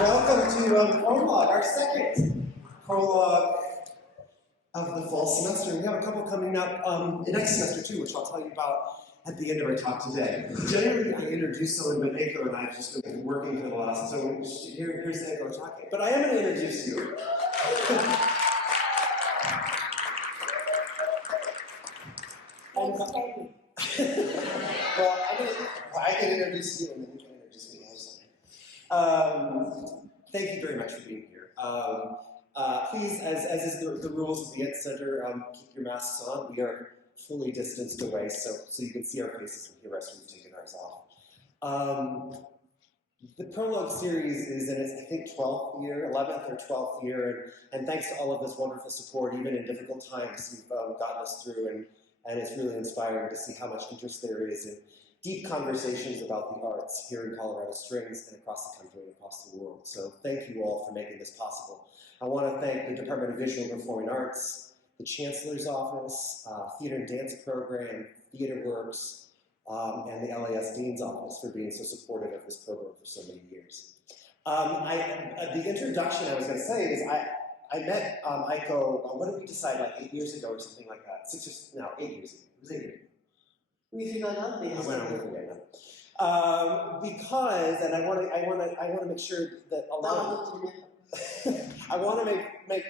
Welcome to Prologue, our second Prologue of the fall semester. We have a couple coming up the next semester too, which I'll tell you about at the end of our talk today. Generally, I introduce someone, but Eiko and I have just been working for the last, so here's Eiko Otake. But I am going to introduce you. Well, I can introduce you and then you can introduce me also. Thank you very much for being here. Please, as is the rules of the Ed Center, keep your masks on. We are fully distanced away, so you can see our faces and hear us. We've taken ours off. The Prologue series is in its, I think, 12th year, 11th or 12th year, and thanks to all of this wonderful support, even in difficult times, you've gotten us through, and it's really inspiring to see how much interest there is in deep conversations about the arts here in Colorado Springs and across the country and across the world. So thank you all for making this possible. I want to thank the Department of Visual and Performing Arts, the Chancellor's Office, Theater and Dance Program, Theater Works, and the LAS Dean's Office for being so supportive of this program for so many years. The introduction I was going to say is I met Eiko, what did we decide, like 8 years ago or something like that? 8 years ago. It was 8 years ago. We forgot about this. I went on with it right now. Because, and I want to make sure that a lot of I want to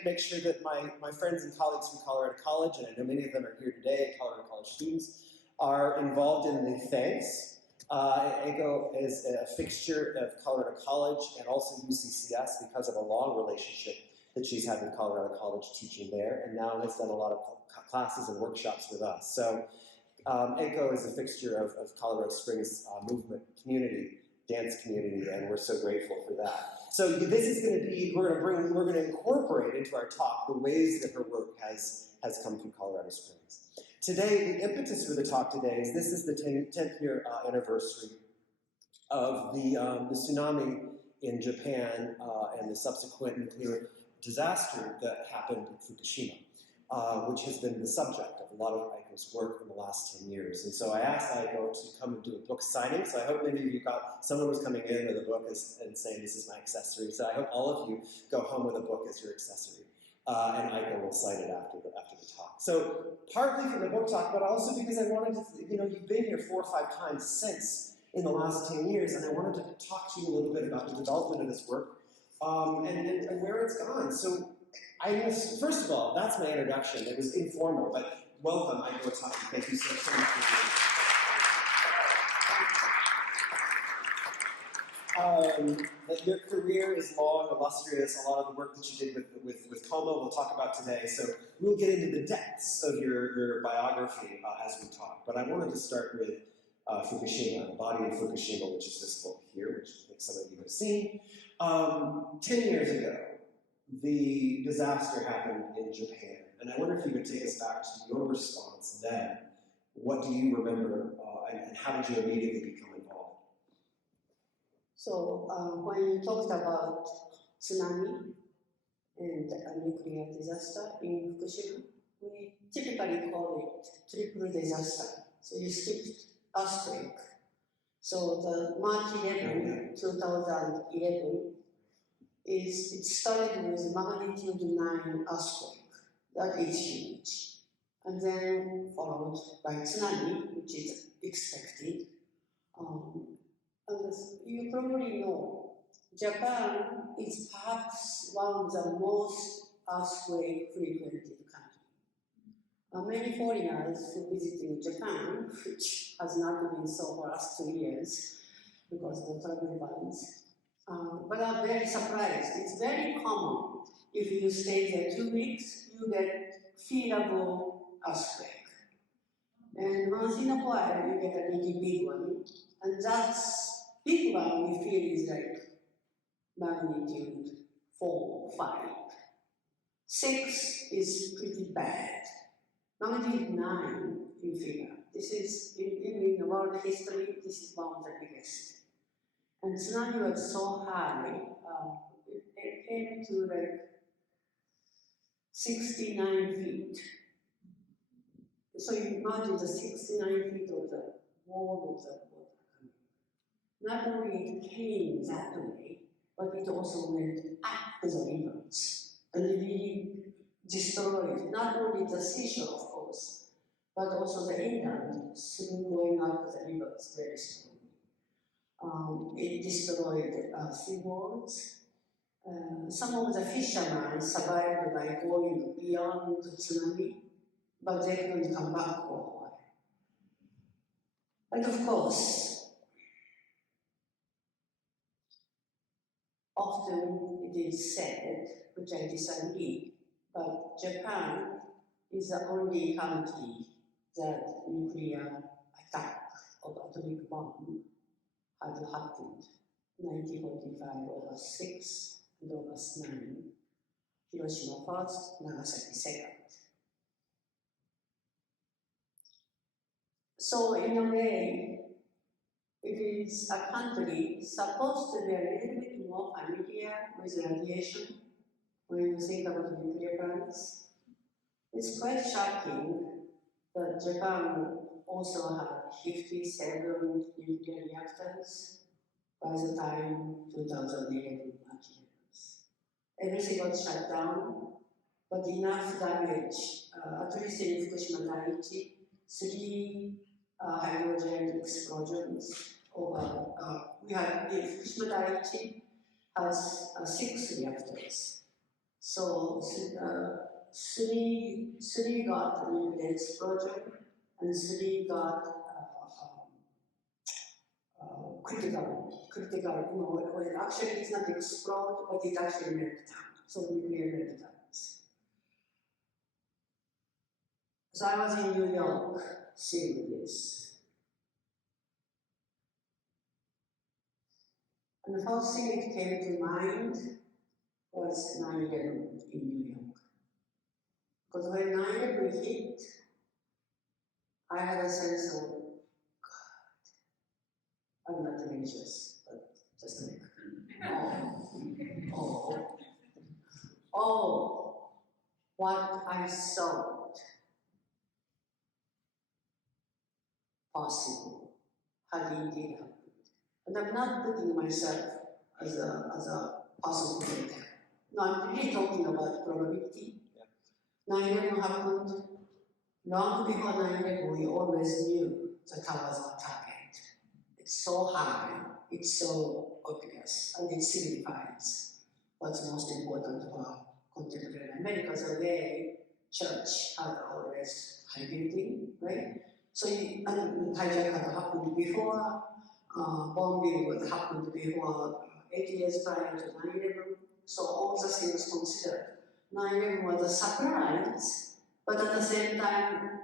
make sure that my friends and colleagues from Colorado College, and I know many of them are here today, Colorado College students, are involved in the thanks. Eiko is a fixture of Colorado College and also UCCS because of a long relationship that she's had with Colorado College teaching there, and now has done a lot of classes and workshops with us. So Eiko is a fixture of Colorado Springs movement community, dance community, and we're so grateful for that. So this is going to be, we're going to incorporate into our talk the ways that her work has come through Colorado Springs. Today, the impetus for the talk today is this is the 10th year anniversary of the tsunami in Japan and the subsequent nuclear disaster that happened in Fukushima, which has been the subject of a lot of Eiko's work in the last 10 years. And so I asked Eiko to come and do a book signing. So I hope maybe you someone was coming in with a book and saying, this is my accessory. So I hope all of you go home with a book as your accessory. And Eiko will sign it after the talk. So partly for the book talk, but also because I wanted to, you've been here 4 or 5 times since in the last 10 years, and I wanted to talk to you a little bit about the development of this work and where it's gone. So first of all, that's my introduction. It was informal, but welcome, Eiko Otake. Thank you so much for being here. Your career is long, illustrious. A lot of the work that you did with Como we'll talk about today. So we'll get into the depths of your biography as we talk. But I wanted to start with Fukushima, the body of Fukushima, which is this book here, which I think some of you have seen. 10 years ago, the disaster happened in Japan, and I wonder if you could take us back to your response then. What do you remember, and how did you immediately become involved? So when you talked about tsunami and a nuclear disaster in Fukushima, we typically call it triple disaster. So you skipped earthquake. So the March 11, 2011, it started with magnitude 9 earthquake. That is huge. And then followed by tsunami, which is expected. And you probably know, Japan is perhaps one of the most earthquake-frequented countries. Many foreigners who visited Japan, which has not been so for the last 2 years because of the travel bans, but are very surprised. It's very common. If you stay there 2 weeks, you get feelable earthquake. And once in a while, you get a really big one. And that's big one we feel is like magnitude 4, 5. 6 is pretty bad. Magnitude 9, you figure. This is, in the world history, this is one of the biggest. And tsunami was so high, it came to like 69 feet. So you imagine the 69 feet of the wall of the water. Not only it came that way, but it also went up the rivers and really destroyed not only the seashore, of course, but also the inland through going up the rivers very strongly. It destroyed seaboards. Some of the fishermen survived by going beyond the tsunami, but they couldn't come back for a while. And of course, often it is said, which I disagree, but Japan is the only country that nuclear attack of atomic bomb had happened. 1945, August 6 and August 9. Hiroshima first, Nagasaki second. So in a way, it is a country supposed to be a little bit more familiar with radiation when you think about nuclear plants. It's quite shocking that Japan also had 57 nuclear reactors by the time 2011 materials. Everything got shut down, but enough damage, at least in Fukushima Daiichi, 3 hydrogen explosions over, we had, Fukushima Daiichi has 6 reactors. So 3 got a nuclear explosion and 3 got critical, when actually it's not explode, but it actually melt down. So nuclear meltdowns. So I was in New York seeing this. And the first thing that came to mind was 9/11 in New York. Because when 9/11 hit, I had a sense of, God, I'm not religious, but just like, oh, what I thought possible had indeed happened. And I'm not putting myself as a possibility. No, I'm really talking about probability. 9/11 happened. Long before 9/11, we always knew the towers were target. It's so high, it's so obvious, and it signifies what's most important for contemporary America, the way church had always high building, right? So, and hijack had happened before, bombing would happened before, 8 years prior to 9/11. So all the things considered, 9/11 was a surprise, but at the same time,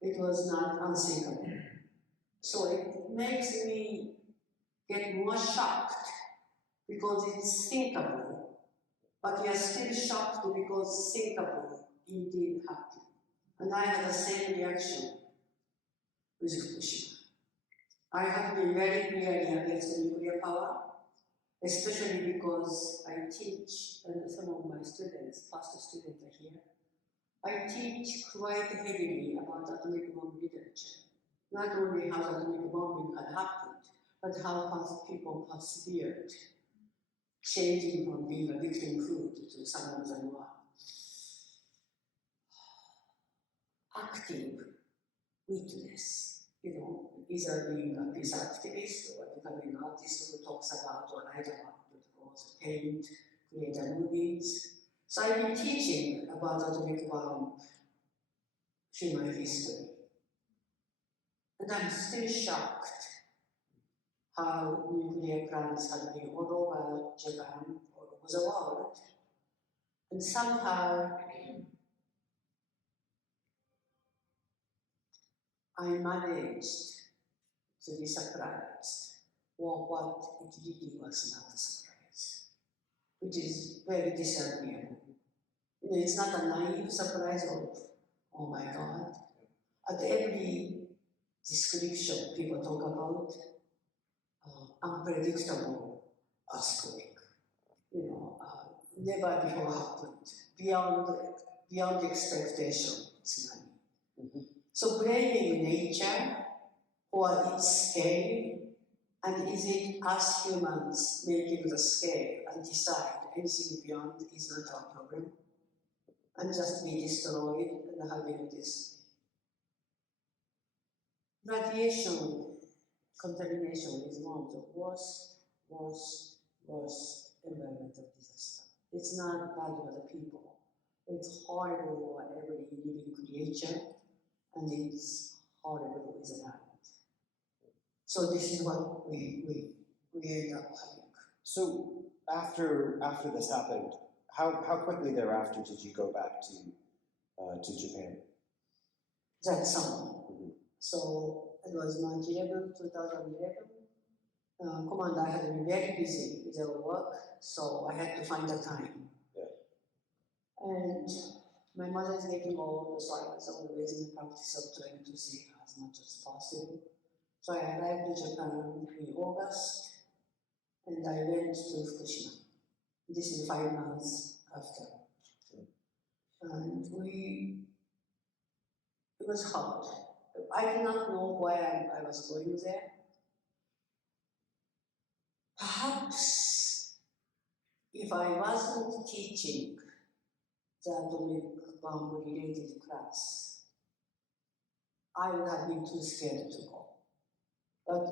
it was not unthinkable. So it makes me get more shocked because it's thinkable, but we are still shocked because thinkable indeed happened. And I had the same reaction with Fukushima. I have been very clearly against nuclear power, especially because I teach, and some of my students, past students are here, I teach quite heavily about atomic bomb literature. Not only how atomic bombing had happened, but how people persevered, changing from being a victimhood to some of them were active witness, either being a peace activist or becoming an artist who talks about or write about protocols, paint, create movies. So I've been teaching about atomic bomb human history. And I'm still shocked how nuclear plants have been all over Japan, all over the world. And somehow I managed to be surprised, or what it really was not a surprise, which is very disagreeable. It's not a naive surprise of, oh my God. At every description people talk about, unpredictable earthquake, never before happened, beyond expectation, tsunami. So blaming nature for its scale And is it us humans making the scale and decide anything beyond is not our problem? And just be destroyed and having this radiation contamination is one of the worst environmental disaster. It's not bad for the people. It's horrible for every living creature, and it's horrible with the land. So this is what we end up having. So after this happened, how quickly thereafter did you go back to Japan? That summer. So it was March 11, 2011. Commander, I had been very busy with our work, so I had to find the time. Yeah. And my mother is getting old, so I was always in the practice of trying to see her as much as possible. So I arrived in Japan in August, and I went to Fukushima. This is 5 months after. And it was hard. I did not know why I was going there. Perhaps if I wasn't teaching the atomic bomb related class, I would have been too scared to go. But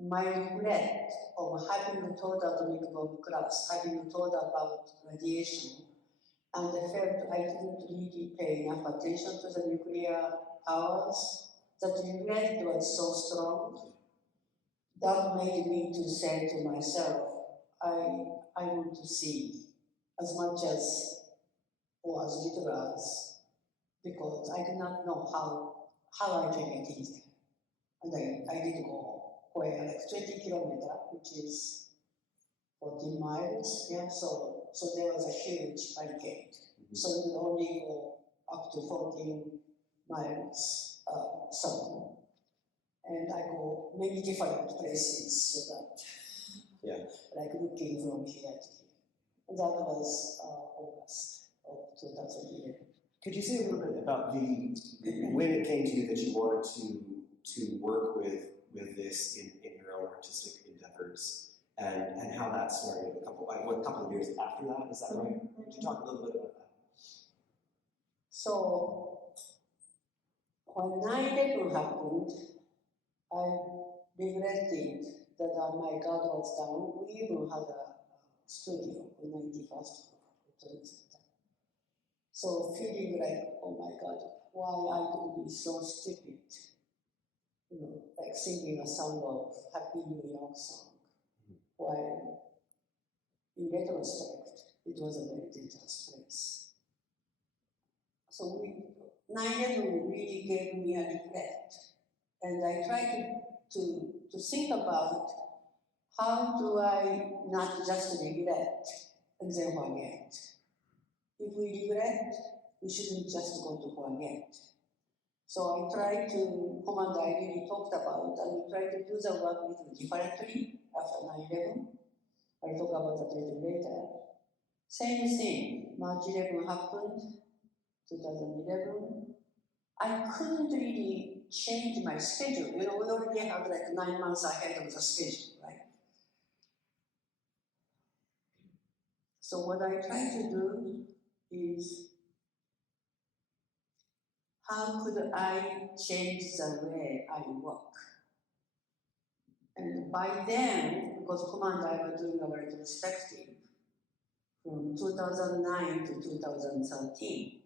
my regret of having taught atomic bomb class, having taught about radiation, and I felt I didn't really pay enough attention to the nuclear powers, that regret was so strong. That made me to say to myself, I want to see as much as, or as little as, because I did not know how I can get in there. And I did go where like 20 kilometers, which is 14 miles, yeah, so there was a huge barricade. So you would only go up to 14 miles south. And I go many different places so that, like looking from here to here. And that was August of 2011. Could you say a little bit about when it came to you that you wanted to work with this in your own artistic endeavors, and how that started a couple of years after that? Is that right? Could you talk a little bit about that? So when 9/11 happened, I regretted that my guard was down. We even had a studio in 91st Center. So feeling like, oh my God, why I could be so stupid, like singing a song of Happy New York song, while in retrospect, it was a very dangerous place. So 9/11 really gave me a regret. And I tried to think about how do I not just regret and then forget. If we regret, we shouldn't just go to forget. So I tried to, Commander I really talked about, and we tried to do the work a little differently after 9/11. I'll talk about that a little later. Same thing, March 11 happened, 2011. I couldn't really change my schedule. We already had like 9 months ahead of the schedule, right? So what I try to do is, how could I change the way I work? And by then, because Commander I was doing a retrospective from 2009 to 2013,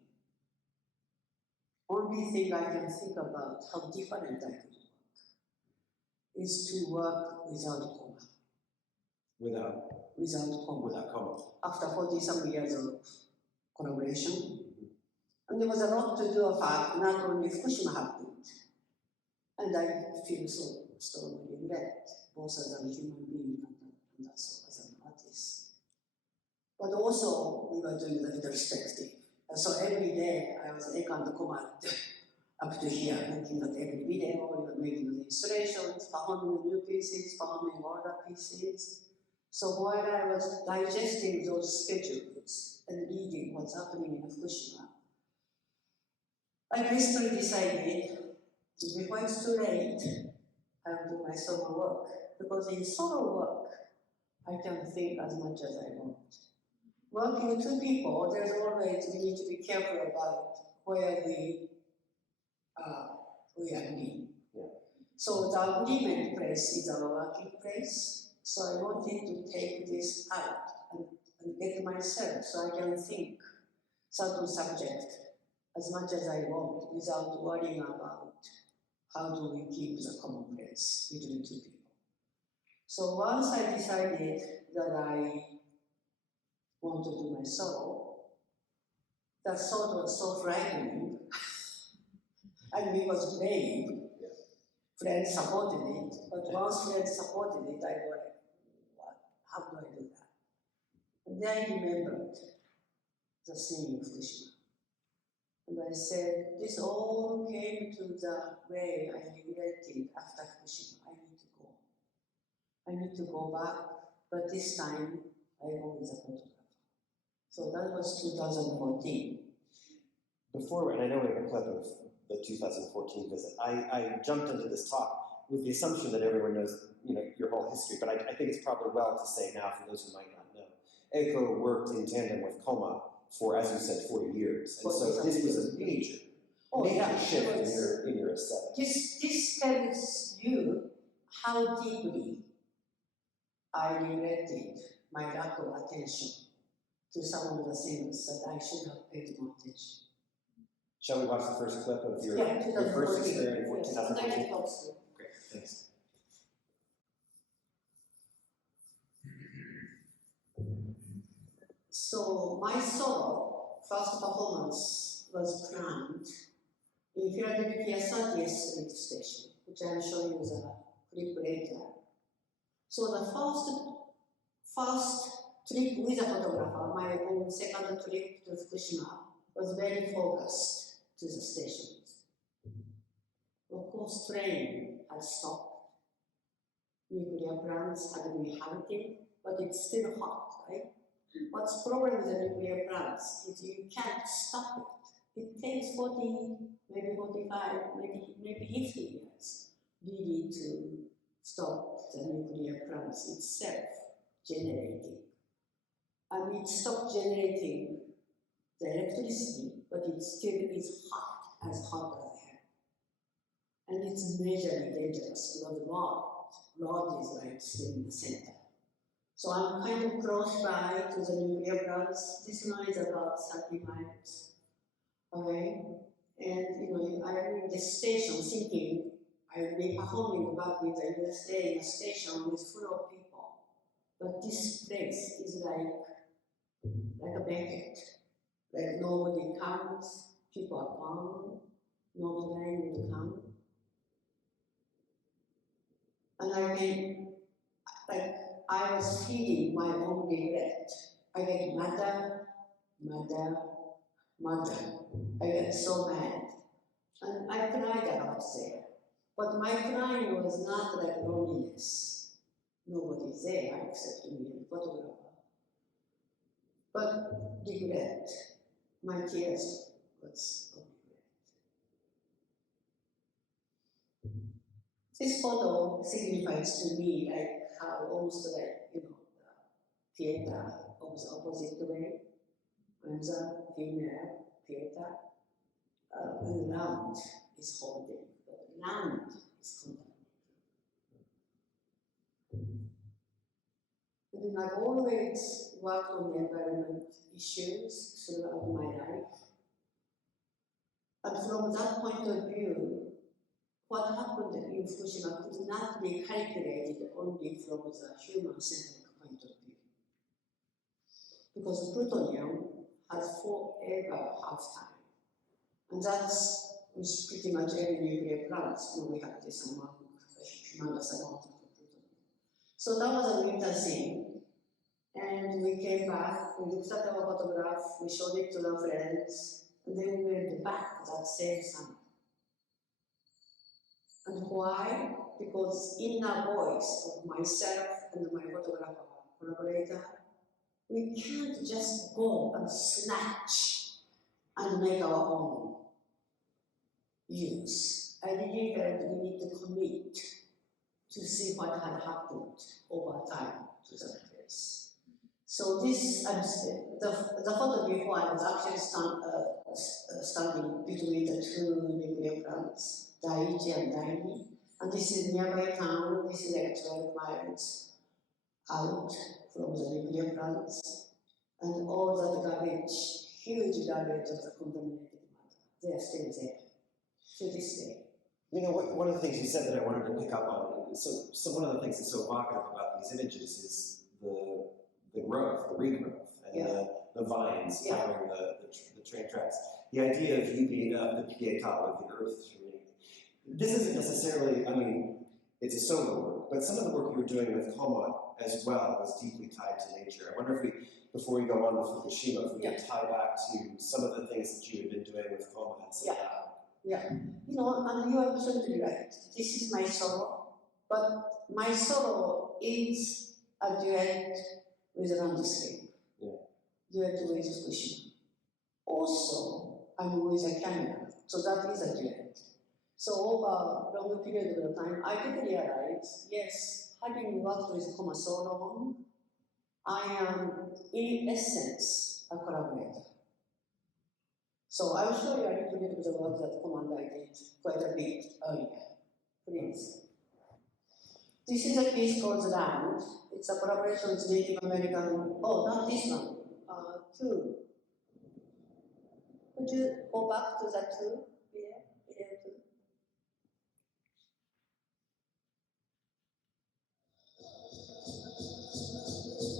only thing I can think about how different I could work is to work without coma. Without coma. After 40-some years of collaboration. And there was a lot to do of fact, not only Fukushima happened. And I feel so strongly regret, both as a human being and also as an artist. But also, we were doing the retrospective. So every day, I was Eiko and Command up to here, looking at every video, making the installations, performing the new pieces, performing older pieces. So while I was digesting those schedules and reading what's happening in Fukushima, I basically decided, before it's too late, I will do my solo work. because in solo work, I can think as much as I want. Working with two people, there's always, we need to be careful about where we agree. Yeah. So the agreement place is our working place. So I wanted to take this out and get myself so I can think certain subject as much as I want without worrying about how do we keep the common place between two people. So once I decided that I want to do my solo, that sort was so frightening. And we was brave. Friends supported it, but once friends supported it, I was like, what? How do I do that? And then I remembered the scene in Fukushima. And I said, this all came to the way I regretted after Fukushima. I need to go back, but this time I go with a photographer. So that was 2014. Before, and I know we have a clip of the 2014 visit, I jumped into this talk with the assumption that everyone knows, your whole history, but I think it's probably well to say now for those who might not know. Eiko worked in tandem with Coma for, as you said, 40 years. And so this was a major shift in your aesthetic. This tells you how deeply I regretted my lack of attention to some of the things that I should have paid more attention. Shall we watch the first clip of your first experience in 2014? Great, thanks. So my solo first performance was planned in Philadelphia 30th Street Station, which I'm showing you the clip later. So the first trip with a photographer, my own second trip to Fukushima, was very focused to the stations. Of course, train had stopped. Nuclear plants had been halted, but it's still hot, right? What's the problem with the nuclear plants is you can't stop it. It takes 40, maybe 45, maybe 50 years really to stop the nuclear plants itself generating. And it stopped generating the electricity, but it still is hot as hell. And it's majorly dangerous because the rod is like still in the center. So I'm kind of close by to the nuclear plants. This one is about 30 miles away. And I'm in the station thinking I'll be performing back with the USA in a station with full of people. But this place is like a banquet. Like nobody comes, people are calm, no plane will come. And I was feeling my own regret. I get mother. I get so mad. And I cried a lot there. But my crying was not like loneliness. Nobody's there except me and the photographer. But regret. My tears was of regret. This photo signifies to me how almost the theater of the opposite way. I'm the female theater, and land is holding, but land is contaminated. And I've always worked on the environment issues throughout my life. And from that point of view, what happened in Fukushima could not be calculated only from the human-centric point of view. Because plutonium has forever half-time. And that's with pretty much every nuclear plant. We have this humongous amount of plutonium. So that was a winter thing. And we came back, we looked at our photograph, we showed it to our friends, and then we went back that same summer. And why? Because inner voice of myself and my photographer collaborator, we can't just go and snatch and make our own use. I really felt we need to commit to see what had happened over time to the place. So this, the photo before, I was actually standing between the two nuclear plants, Daiichi and Daini, and this is nearby town. This is like 12 miles out from the nuclear plants, and all that garbage, huge garbage of the contaminated matter, they are still there to this day. You know, one of the things you said that I wanted to pick up on, so one of the things that's so evocative about these images is the growth, the regrowth, and the vines covering the train tracks. The idea of you being the pieta, with the earth. This isn't necessarily, I mean, it's a solo work, but some of the work you were doing with Koma as well was deeply tied to nature. I wonder if we, before we go on with Fukushima, if we could tie back to some of the things that you had been doing with Koma and some of that. Yeah, you know, and you are absolutely right. This is my sorrow, but my sorrow is a duet with a landscape. Duet with Fukushima. Also, I'm with a camera, so that is a duet. So over a long period of time, I did realize, yes, having worked with Koma so long, I am, in essence, a collaborator. So I will show you a little bit of the work that Koma and I did quite a bit earlier. Please. This is a piece called The Land. It's a collaboration with Native American, oh, not this one, two. Could you go back to that two? Here, two.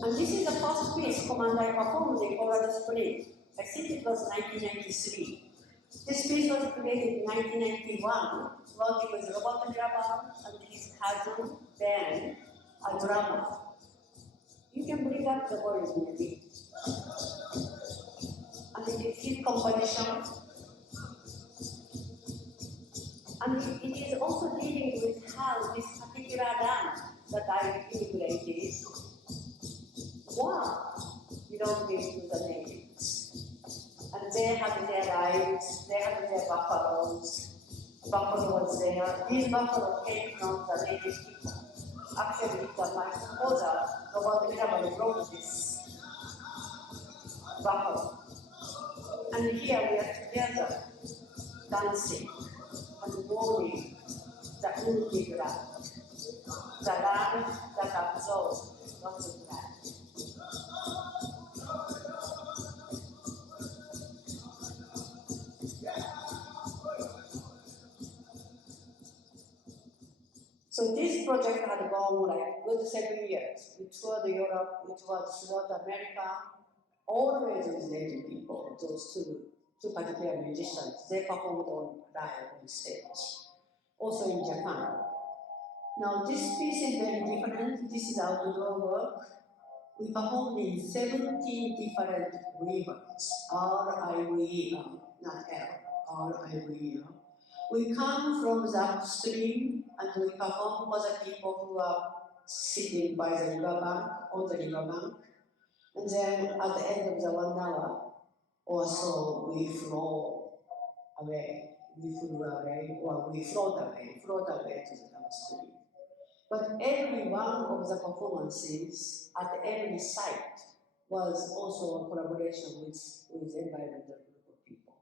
And this is the first piece Koma and I performed in Colorado Springs. I think it was 1993. This piece was created in 1991, working with Robert Graber and his cousin, Ben, a drummer. You can bring up the volume maybe. And it is his composition. And it is also dealing with how this particular land that I immigrated belonging to the natives. And they had their lives, they had their buffaloes. Buffalo was there. These buffalo came from the native people. Actually, my composer, Robert Graber, wrote this buffalo. And here we are together, dancing and mourning the Unity land, the land that absorbs lots of land. So this project had gone like good 7 years. We toured Europe, we toured South America, always with native people, those two particular musicians. They performed live on stage. Also in Japan. Now this piece is very different. This is outdoor work. We performed in 17 different rivers, R-I-V-E-R, not L, R-I-V-E-R. We come from the upstream and we perform for the people who are sitting by the riverbank, on the riverbank. And then at the end of the 1 hour or so, we flow away. We flew away, or we float away to the downstream. But every one of the performances at every site was also a collaboration with environmental group of people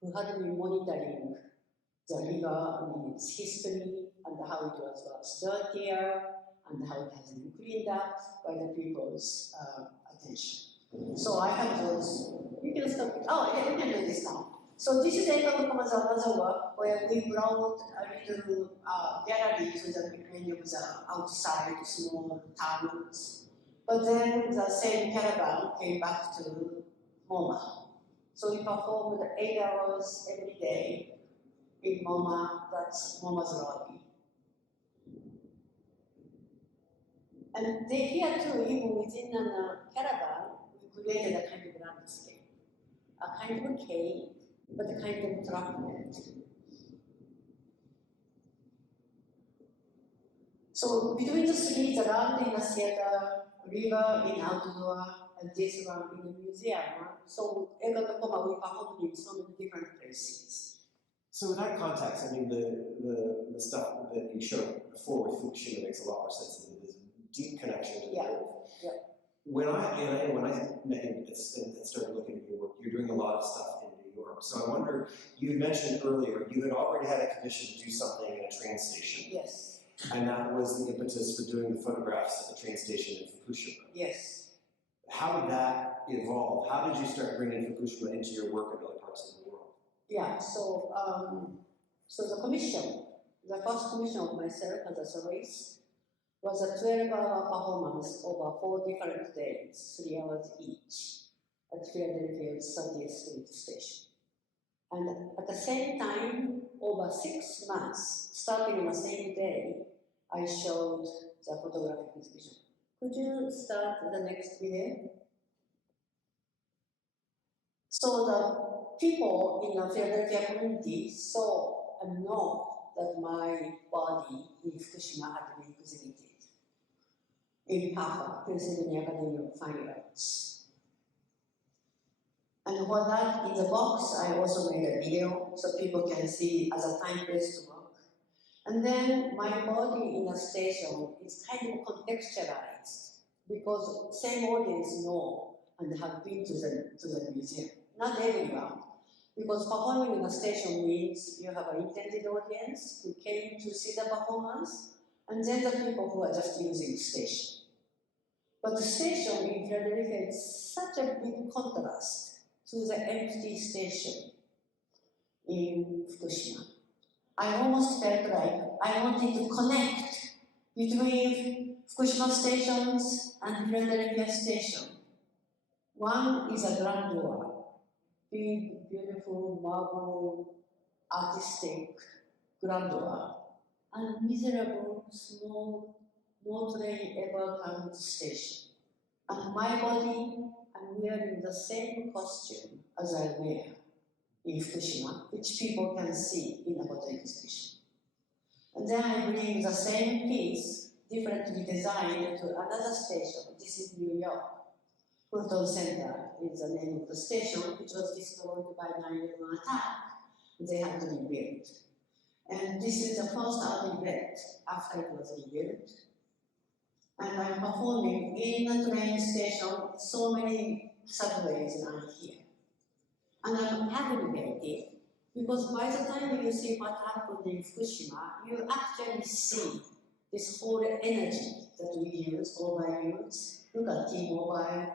who had been monitoring the river and its history and how it was dirtier and how it has been cleaned up by the people's attention. So I have those. You can stop it. Oh, yeah, you can do this now. So this is Eiko Otake's another work where we brought a little gallery to many of the outside small towns. But then the same caravan came back to MoMA. So we performed 8 hours every day in MoMA, that's MoMA's lobby. And they here too, even within a caravan, we created a kind of landscape, a kind of cave, but a kind of entrapment. So between the three, the land in the theater, river in outdoor, and this one in the museum. So Eiko Otake, we performed in so many different places. So with that context, I mean, the stuff that you showed before with Fukushima makes a lot more sense. There's a deep connection to the earth. Yeah. When I met you and started looking at your work, you're doing a lot of stuff in New York. So I wonder, you had mentioned earlier, you had already had a commission to do something in a train station. Yes. And that was the impetus for doing the photographs at the train station in Fukushima. Yes. How did that evolve? How did you start bringing Fukushima into your work in other parts of the world? Yeah, so the commission, the first commission of myself as a soloist was a 12-hour performance over 4 different days, 3 hours each, at Philadelphia's 30th Street Station. And at the same time, over 6 months, starting on the same day, I showed the photographic exhibition. Could you start the next video? So the people in the Philadelphia community saw and know that my body in Fukushima had been exhibited in PAFA, Pennsylvania Academy of Fine Arts. And for that, in the box, I also made a video so people can see as a time place to work. And then my body in the station is kind of contextualized because same audience know and have been to the museum. Not everyone, because performing in a station means you have an intended audience who came to see the performance, and then the people who are just using the station. But the station in Philadelphia is such a big contrast to the empty station in Fukushima. I almost felt like I wanted to connect between Fukushima stations and Philadelphia station. One is a grandeur, big, beautiful, marble, artistic grandeur, and miserable, small, no train ever come to station. And my body, I'm wearing the same costume as I wear in Fukushima, which people can see in the photo exhibition. And then I bring the same piece, differently designed, to another station. This is New York. Fulton Center is the name of the station, which was destroyed by 9/11 attack. They had to rebuild. And this is the first art event after it was rebuilt. And I'm performing in the train station, so many subways are here. And I'm aggravated because by the time you see what happened in Fukushima, you actually see this whole energy that we use, overuse. Look at T-Mobile,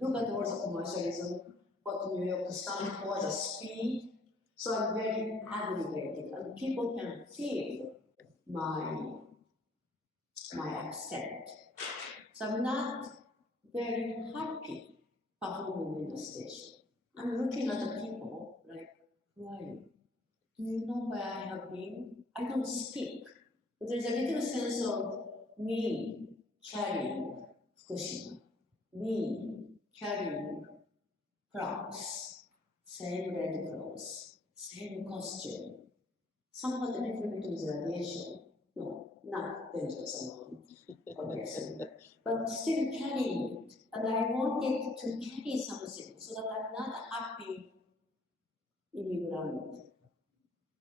look at all the commercialism, what New York stands for, the speed. So I'm very aggravated, and people can feel my upset. So I'm not very happy performing in the station. I'm looking at the people like, who are you? Do you know where I have been? I don't speak, but there's a little sense of me carrying Fukushima, me carrying clothes, same red clothes, same costume, somewhat a little bit with radiation. No, not dangerous amount, obviously, but still carrying it. And I wanted to carry something so that I'm not a happy immigrant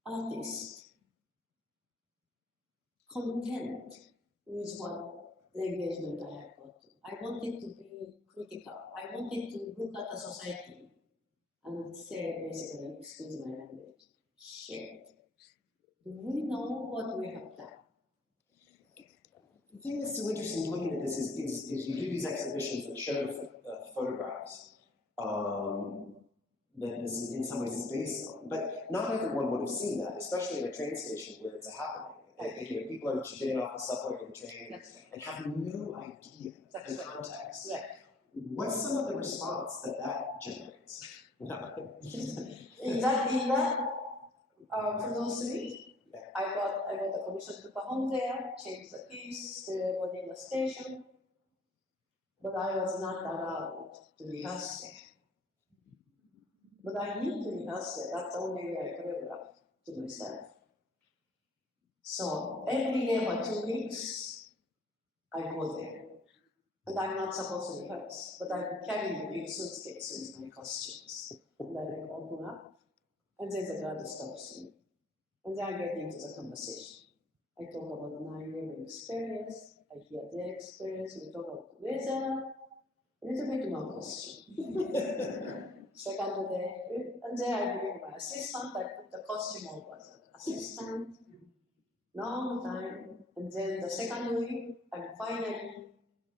artist, content with what the engagement I have got. I wanted to be critical. I wanted to look at the society and say, basically, excuse my language, shit. Do we know what we have done? The thing that's so interesting looking at this is you do these exhibitions that show photographs that this is in some ways is based on, but not everyone would have seen that, especially in a train station where it's happening. You know, people are getting off the subway or the train and have no idea the context. Right. What's some of the response that generates? in that for those three, I got a commission to perform there, change the piece, still within the station, but I was not allowed to rehearse there. But I need to rehearse there. That's the only way I choreograph to myself. So every day for 2 weeks, I go there. And I'm not supposed to rehearse, but I'm carrying a big suitcase with my costumes. And I open up, and then the guard stops me. And then I get into the conversation. I talk about 9/11 experience, I hear their experience, we talk about weather, a little bit more question. Second day, and then I bring my assistant, I put the costume over the assistant, long time, and then the second week, I'm finally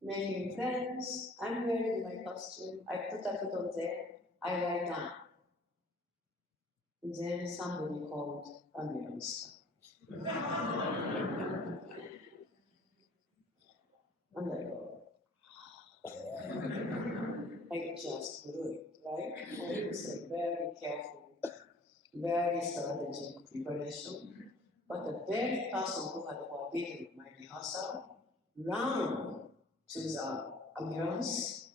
making friends, I'm wearing my costume, I put a foot on there, I lie down. And then somebody called ambulance. And I go, I just blew it, right? I was very careful, very strategic preparation. But the very person who had forbidden my rehearsal ran to the ambulance,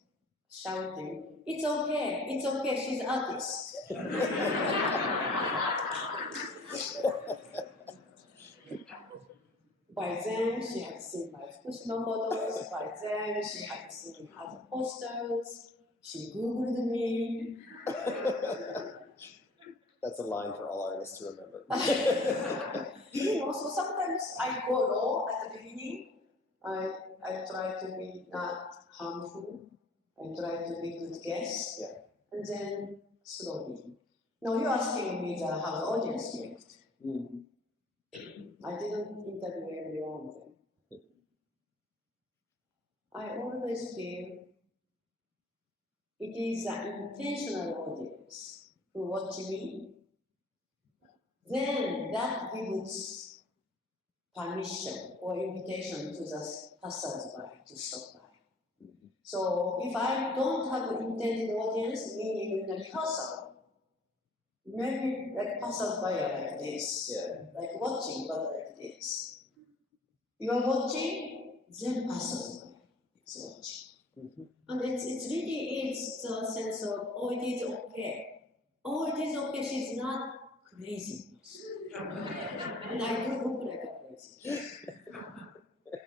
shouting, it's okay, she's artist. By then, she had seen my Fukushima photos. By then, she had seen other posters. She Googled me. That's a line for all artists to remember. So sometimes I go low at the beginning. I try to be not harmful. I try to be good guest. Yeah. And then slowly. Now you're asking me how the audience reacted. I didn't interview every one of them. I always feel it is an intentional audience who watch me. Then that gives permission or invitation to the passers-by to stop by. So if I don't have an intended audience, meaning in the rehearsal, maybe like passers-by are like this, like watching, but like this. You are watching, then passers-by is watching. And it really is the sense of, oh, it is okay. Oh, it is okay, she's not crazy. And I do look like a crazy.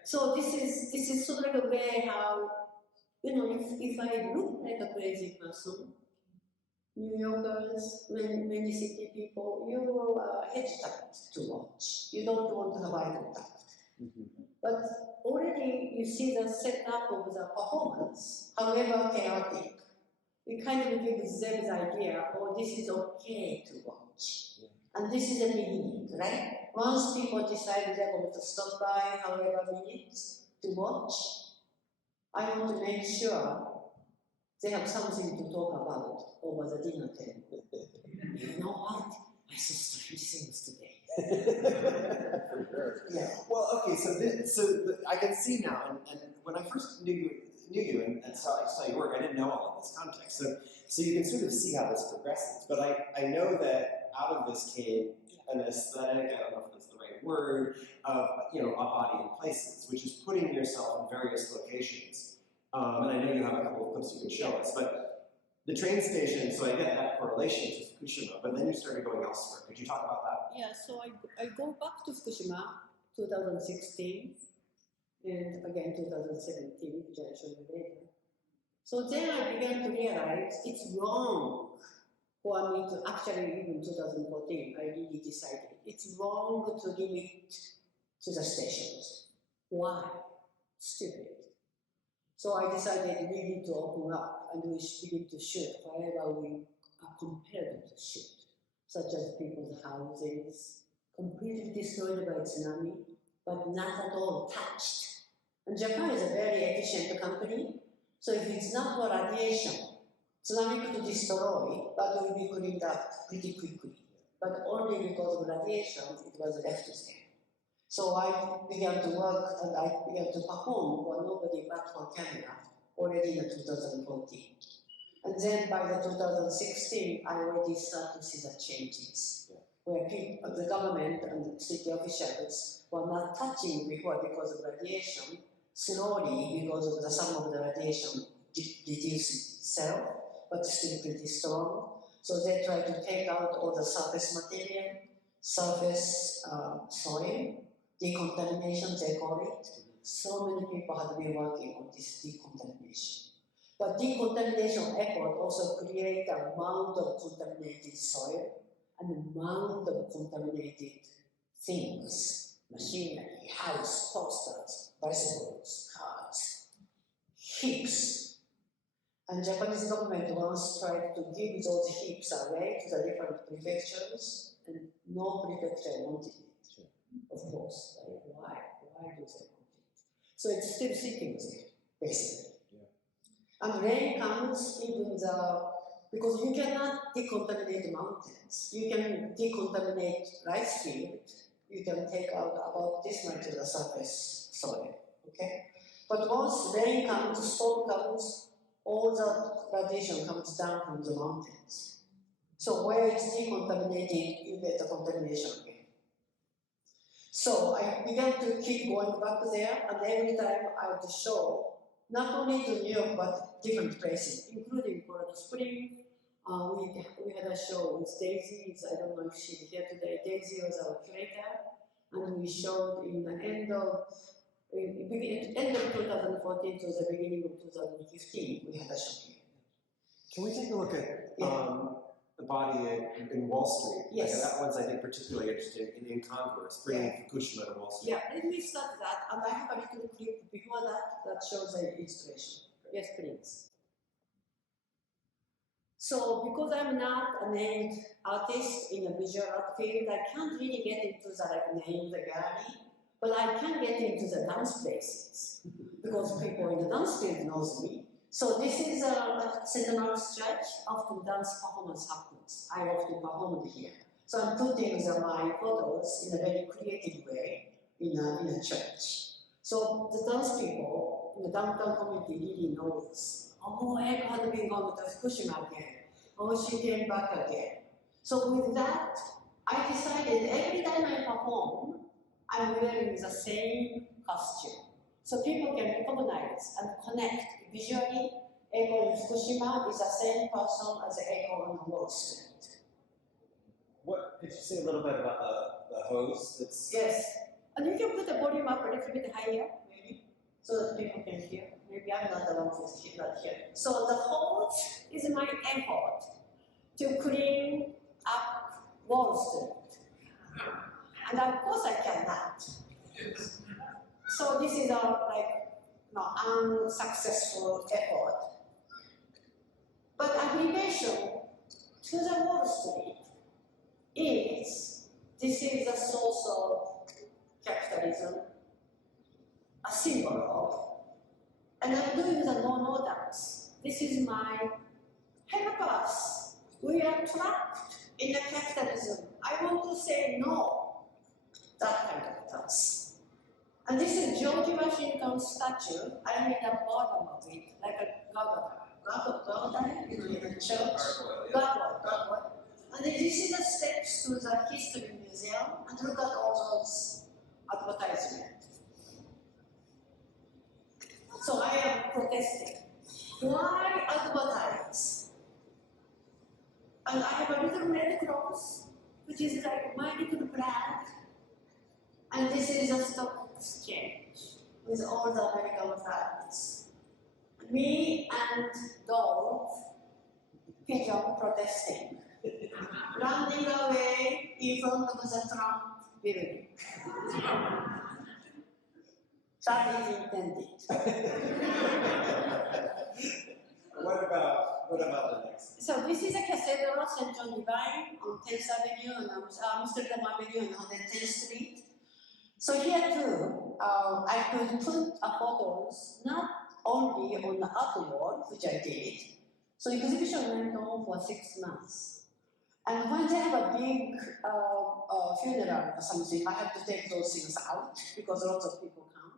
So this is sort of a way how, if I look like a crazy person, New Yorkers, many city people, you are hesitant to watch. You don't want to have eye contact. But already you see the setup of the performance, however chaotic, it kind of gives them the idea, oh, this is okay to watch. And this is the beginning, right? Once people decide they're going to stop by however minutes to watch, I want to make sure they have something to talk about over the dinner table. You know what? I saw strange things today. For sure. Yeah. Well, okay, so I can see now, and when I first knew you and saw your work, I didn't know all of this context. So you can sort of see how this progresses. But I know that out of this came an aesthetic, I don't know if that's the right word, of a body in places, which is putting yourself in various locations. And I know you have a couple of clips you can show us, but the train station, so I get that correlation to Fukushima, but then you started going elsewhere. Could you talk about that? Yeah, so I go back to Fukushima, 2016, and again 2017, which I'll show you later. So then I began to realize it's wrong for me to, actually even 2014, I really decided it's wrong to limit to the stations. Why? Stupid. So I decided we need to open up and we begin to shoot wherever we are compelled to shoot, such as people's houses, completely destroyed by tsunami, but not at all touched. And Japan is a very efficient company, so if it's not for radiation, tsunami could destroy, but it will be cleaned up pretty quickly. But only because of radiation, it was left there. So I began to work and I began to perform for nobody but for camera already in 2014. And then by the 2016, I already start to see the changes, where people, the government and city officials were not touching before because of radiation, slowly because of some of the radiation reduced itself, but still pretty strong. So they try to take out all the surface material, surface soil, decontamination, they call it. So many people have been working on this decontamination. But decontamination effort also create an amount of contaminated soil and a mound of contaminated things, machinery, house, posters, bicycles, cars, heaps. And Japanese government once tried to give those heaps away to the different prefectures, and no prefecture wanted it. Of course, like, why? Why do they want it? So it's still sitting there, basically. And rain comes even because you cannot decontaminate mountains. You can decontaminate rice field. You can take out about this much of the surface soil, okay? But once rain comes, storm comes, all the radiation comes down from the mountains. So where it's decontaminated, you get the contamination again. So I began to keep going back there, and every time I would show, not only to New York, but different places, including Colorado Springs. We had a show with Daisy. I don't know if she's here today. Daisy was our curator, and we showed in the end of 2014 to the beginning of 2015. We had a show here. Can we take a look at the body in Wall Street? Yes. Like, that one's, I think, particularly interesting in incongruous, bringing Fukushima to Wall Street. Yeah, let me start that, and I have a little clip before that shows the illustration. Yes, please. So, because I'm not a named artist in the visual art field, I can't really get into the name, the gallery, but I can get into the dance places because people in the dance field knows me. So this is a St. Mark's Church. Often dance performance happens. I often performed here. So I'm putting my photos in a very creative way in a church. So the dance people in the downtown community really knows. Oh, Eiko had been gone to Fukushima again. Oh, she came back again. So with that, I decided every time I perform, I'm wearing the same costume. So people can recognize and connect visually. Eiko in Fukushima is the same person as Eiko on Wall Street. What, could you say a little bit about the hose? Yes. And you can put the volume up a little bit higher, maybe, so that people can hear. Maybe I'm not the one who's not here. So the hose is my effort to clean up Wall Street. And of course I cannot. So this is a unsuccessful effort. But aggregation to the Wall Street this is a source of capitalism, a symbol of, and I'm doing the no-no dance. This is my help us. We are trapped in the capitalism. I want to say no. That kind of dance. And this is George Washington statue. I made a bottom of it, like a gargoyle, in the church. Gargoyle. And this is the steps to the History Museum, and look at all those advertisements. So I am protesting. Why advertise? And I have a little red cross, which is like my little flag. And this is a stock exchange with all the American flags. Me and dog, pigeon protesting, running away in front of the Trump building. That is intended. What about the next? So this is a cathedral, St. John Divine, on 10th Avenue and Amsterdam Avenue and 110th Street. So here too, I could put photos not only on the art wall, which I did. So exhibition went on for 6 months. And when they have a big funeral or something, I have to take those things out because lots of people come.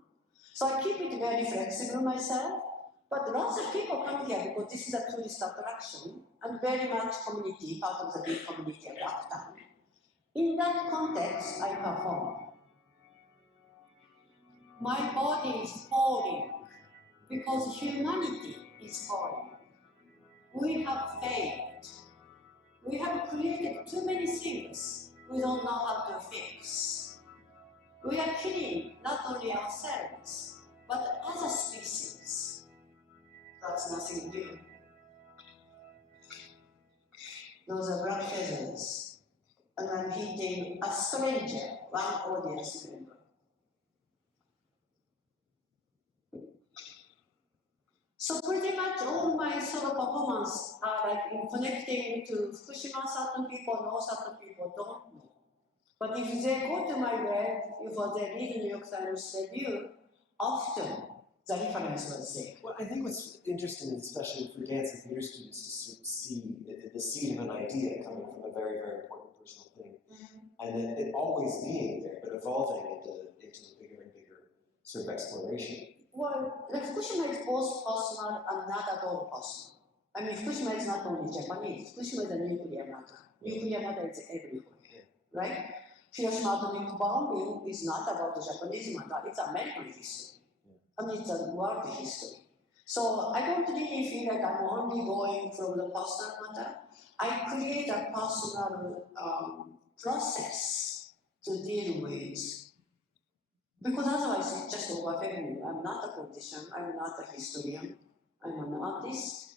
So I keep it very flexible myself, but lots of people come here because this is a tourist attraction and very much community, part of the big community of uptown. In that context, I perform. My body is falling because humanity is falling. We have failed. We have created too many things we don't know how to fix. We are killing not only ourselves, but other species. That's nothing new. Those are black feathers. and I'm meeting a stranger, one audience member. So pretty much all my solo performances are like in connecting to Fukushima. Certain people know, certain people don't know. But if they go to my web, if they read New York Times review, often the reference was there. Well, I think what's interesting, especially for dance and theater students, is to sort of see the seed of an idea coming from a very, very important personal thing. And then it always being there, but evolving into a bigger and bigger sort of exploration. Well, the Fukushima is both personal and not at all personal. I mean, Fukushima is not only Japanese. Fukushima is a nuclear matter. Nuclear matter is everywhere, right? Hiroshima atomic bombing is not about the Japanese matter, it's American history. And it's a world history. So I don't really feel like I'm only going from the personal matter. I create a personal process to deal with, because otherwise it's just overwhelming. I'm not a politician, I'm not a historian, I'm an artist,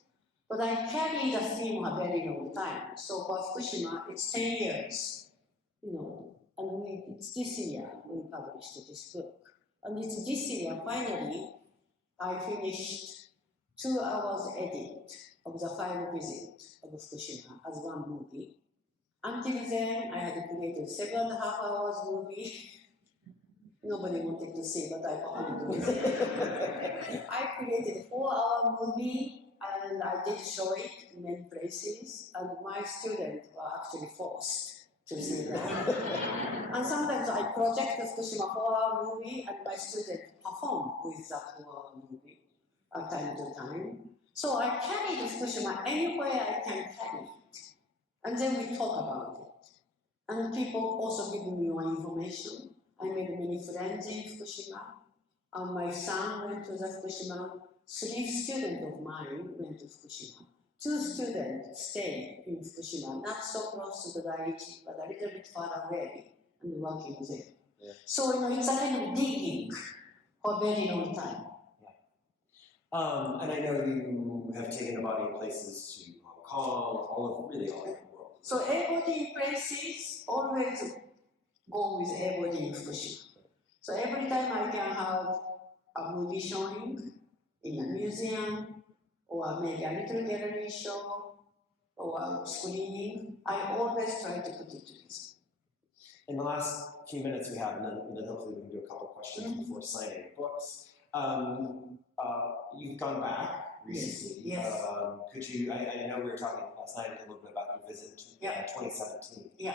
but I carry the theme a very long time. So for Fukushima, it's 10 years, and it's this year we published this book. And it's this year, finally, I finished 2 hours edit of the final visit of Fukushima as one movie. Until then, I had created 7.5 hours movie. Nobody wanted to see, but I found it. I created a 4-hour movie, and I did show it in many places, and my students were actually forced to see that. And sometimes I project the Fukushima 4-hour movie, and my students perform with that 4-hour movie time to time. So I carry the Fukushima anywhere I can carry it. And then we talk about it. And people also give me more information. I made many friends in Fukushima. My son went to the Fukushima. 3 students of mine went to Fukushima. 2 students stayed in Fukushima, not so close to the Daiichi, but a little bit far away, and working there. Yeah. So it's a kind of digging for a very long time. Yeah. And I know you have taken the body in places to Hong Kong, really all over the world. So everybody in places always go with everybody in Fukushima. So every time I can have a movie showing in a museum, or maybe a little gallery show, or a screening, I always try to put it together. In the last few minutes we have, and then hopefully we can do a couple of questions before signing books. You've gone back recently. Yes. Could you, I know we were talking last night a little bit about your visit to 2017. Yeah.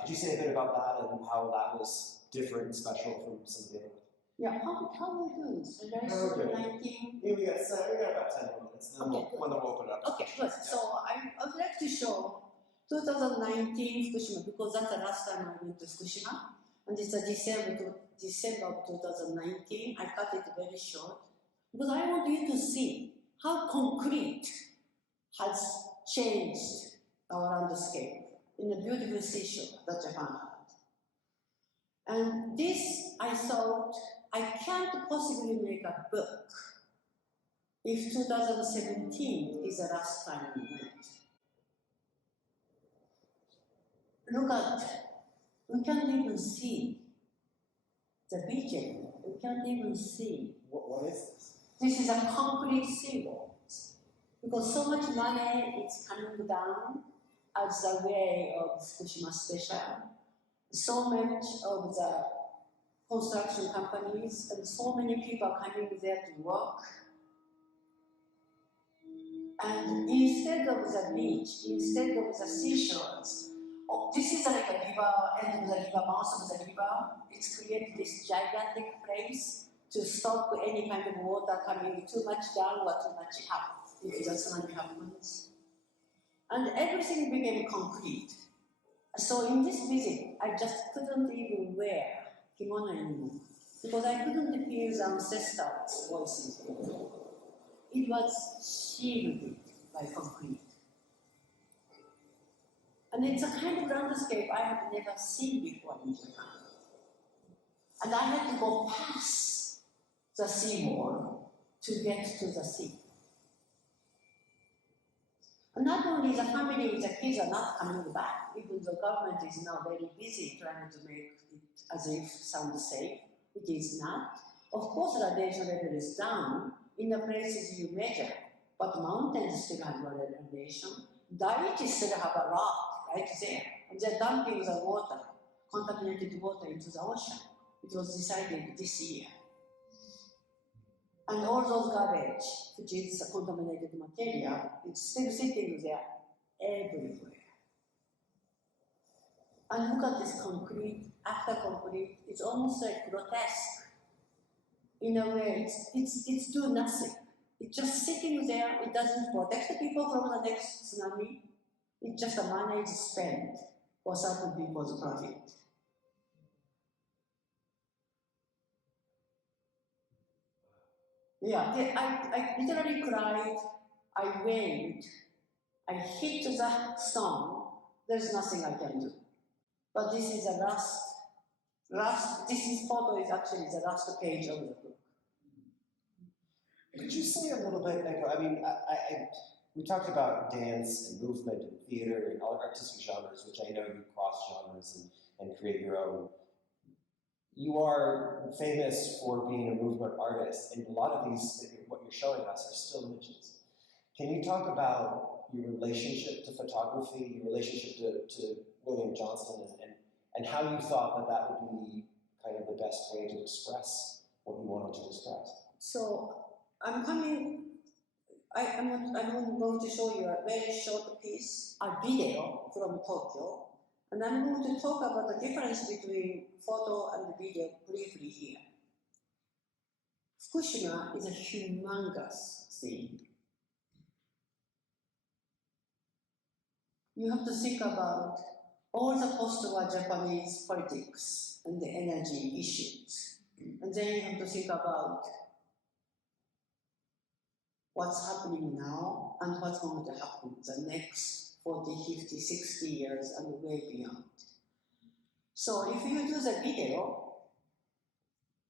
Could you say a bit about that and how that was different and special from some of the other ones? Yeah, how are we doing? So there's 19. Yeah, we got about 10 minutes, and then we'll open it up. Okay, good. So I would like to show 2019 Fukushima, because that's the last time I went to Fukushima, and it's December of 2019. I cut it very short, because I want you to see how concrete has changed our landscape in a beautiful seashore that Japan had. And this, I thought, I can't possibly make a book if 2017 is the last time we went. Look at, we can't even see the beach anymore. We can't even see. What is this? This is a concrete seawall. Because so much money is coming down as the way of Fukushima Special. So much of the construction companies and so many people are coming there to work. And instead of the beach, instead of the seashores, this is like a river, end of the river, mouth of the river. It's created this gigantic place to stop any kind of water coming too much down or too much up if the tsunami happens. And everything became concrete. So in this visit, I just couldn't even wear kimono anymore because I couldn't hear the ancestors' voices anymore. It was shielded by concrete. And it's a kind of landscape I have never seen before in Japan. And I had to go past the seawall to get to the sea. And not only the family, the kids are not coming back, even the government is now very busy trying to make it as if sound safe. It is not. Of course, the radiation level is down in the places you measure, but mountains still have radiation. Daiichi still have a lot right there. And they're dumping the water, contaminated water into the ocean. It was decided this year. And all those garbage, which is contaminated material, is still sitting there everywhere. And look at this concrete, after concrete, it's almost like grotesque. In a way, it's do nothing. It's just sitting there, it doesn't protect the people from the next tsunami. It's just a money spent for certain people's profit. Yeah, I literally cried, I waved, I hit the stone, there's nothing I can do. But this is the this photo is actually the last page of the book. Could you say a little bit, Eiko? I mean, we talked about dance and movement and theater and all artistic genres, which I know you cross genres and create your own. You are famous for being a movement artist, and a lot of these, what you're showing us, are still images. Can you talk about your relationship to photography, your relationship to William Johnston, and how you thought that would be kind of the best way to express what you wanted to express? So I'm going to show you a very short piece, a video from Tokyo, and I'm going to talk about the difference between photo and video briefly here. Fukushima is a humongous thing. You have to think about all the post-war Japanese politics and the energy issues. And then you have to think about what's happening now and what's going to happen the next 40, 50, 60 years and way beyond. So if you do the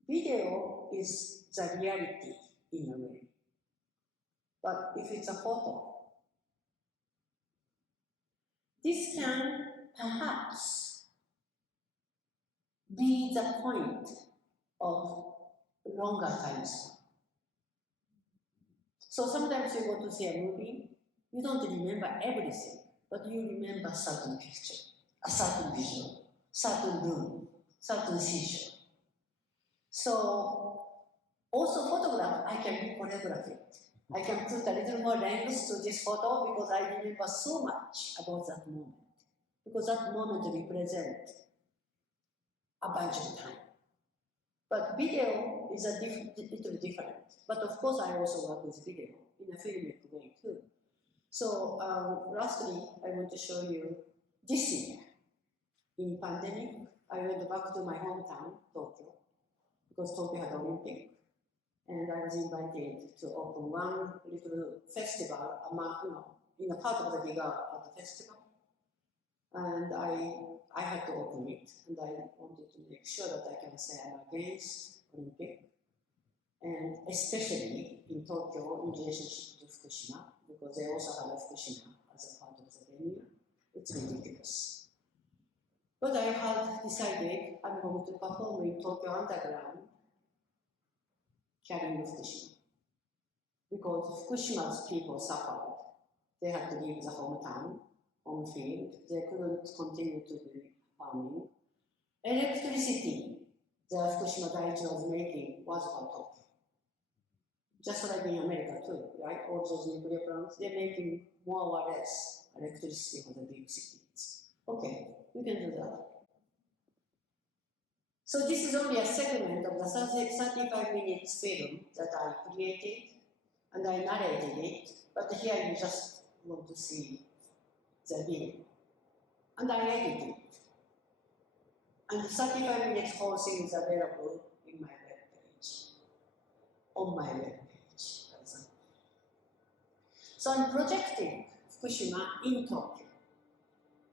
video is the reality in a way. But if it's a photo, this can perhaps be the point of longer time span. So sometimes you go to see a movie, you don't remember everything, but you remember a certain picture, a certain visual, certain room, certain seizure. So also photograph, I can choreograph it. I can put a little more length to this photo because I remember so much about that moment. Because that moment represents a bunch of time. But video is a little different. But of course, I also work with video in a filmic way too. So lastly, I want to show you this year. In pandemic, I went back to my hometown, Tokyo, because Tokyo had Olympic. And I was invited to open one little festival in a part of the bigger festival. And I had to open it, and I wanted to make sure that I can say I'm against Olympic, and especially in Tokyo in relationship to Fukushima, because they also have Fukushima as a part of the venue. It's ridiculous. But I had decided I'm going to perform in Tokyo Underground carrying Fukushima. Because Fukushima's people suffered. They had to leave the hometown, home field. They couldn't continue to be farming. Electricity the Fukushima Daiichi was making was for Tokyo. Just like in America too, right? All those nuclear plants, they're making more or less electricity for the big cities. Okay, we can do that. So this is only a segment of the 35 minutes film that I created, and I narrated it, but here you just want to see the video. And I edited it. And the 35 minutes whole thing is available in my webpage, on my webpage, for example. So I'm projecting Fukushima in Tokyo,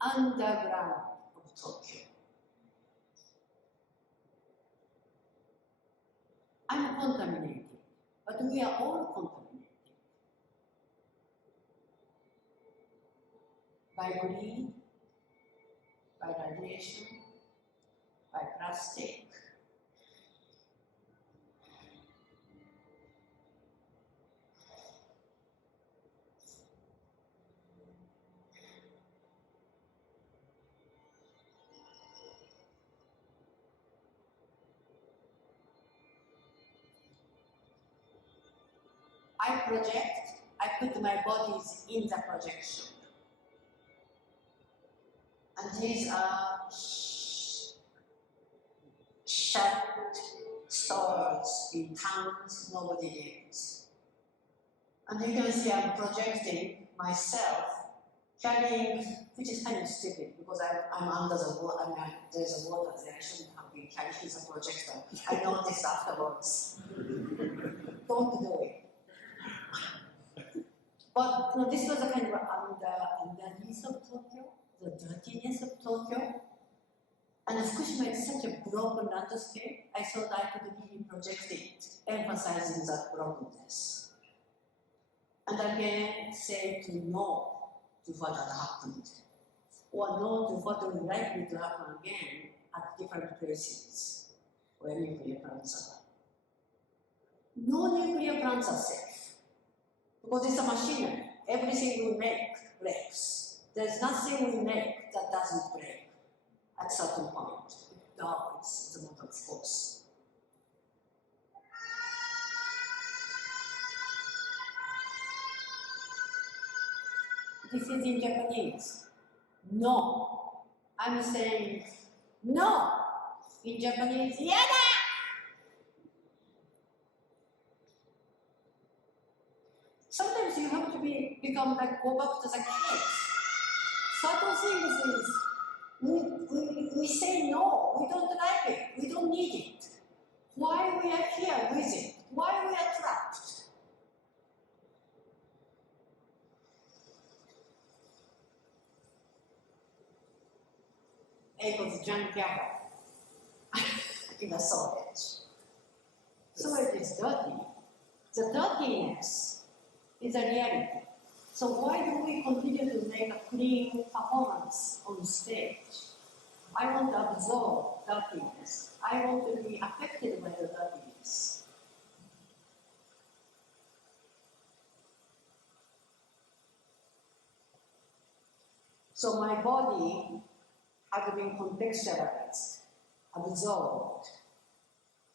underground of Tokyo. I'm contaminated, but we are all contaminated. by greed, by radiation, by plastic. I project, I put my bodies in the projection. And these are shut stores in towns nobody lives. And you can see I'm projecting myself, carrying, which is kind of stupid because I'm under the water, there's a water there, I shouldn't have been carrying the projector. I noticed afterwards. Don't do it. But no, this was a kind of underneath of Tokyo, the dirtiness of Tokyo. And Fukushima is such a broken landscape, I thought I could really project it, emphasizing that brokenness. And again, say to no to what had happened, or no to what would likely to happen again at different places where nuclear plants are. No nuclear plants are safe. Because it's a machinery. Everything we make breaks. There's nothing we make that doesn't break at a certain point. No, it's a matter of force. This is in Japanese. No. I'm saying no. In Japanese, yada! Sometimes you have to become like, go back to the kids. Certain things is, we say no, we don't like it, we don't need it. Why we are here with it? Why we are trapped? Eiko's junkyard in a storage. So it is dirty. The dirtiness is a reality. So why do we continue to make a clean performance on stage? I want to absorb dirtiness. I want to be affected by the dirtiness. So my body had been contextualized, absorbed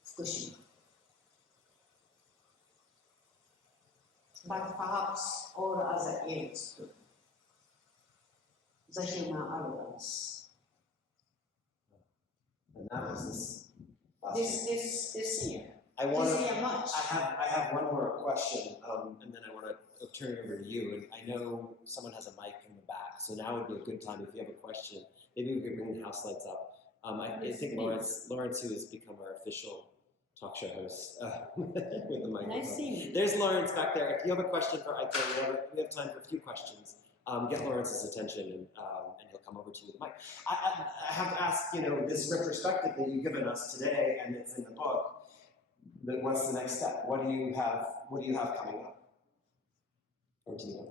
Fukushima. But perhaps all other areas too. The human arrogance. And that was this. This year. This year much. I have one more question, and then I want to turn it over to you. And I know someone has a mic in the back, so now would be a good time if you have a question. Maybe we could bring the house lights up. I think Lawrence, who has become our official talk show host with the microphone. Nice seeing you. There's Lawrence back there. If you have a question for Eiko, we have time for a few questions. Get Lawrence's attention, and he'll come over to you with the mic. I have to ask, this retrospective that you've given us today, and it's in the book. But what's the next step? What do you have coming up? Or do you know?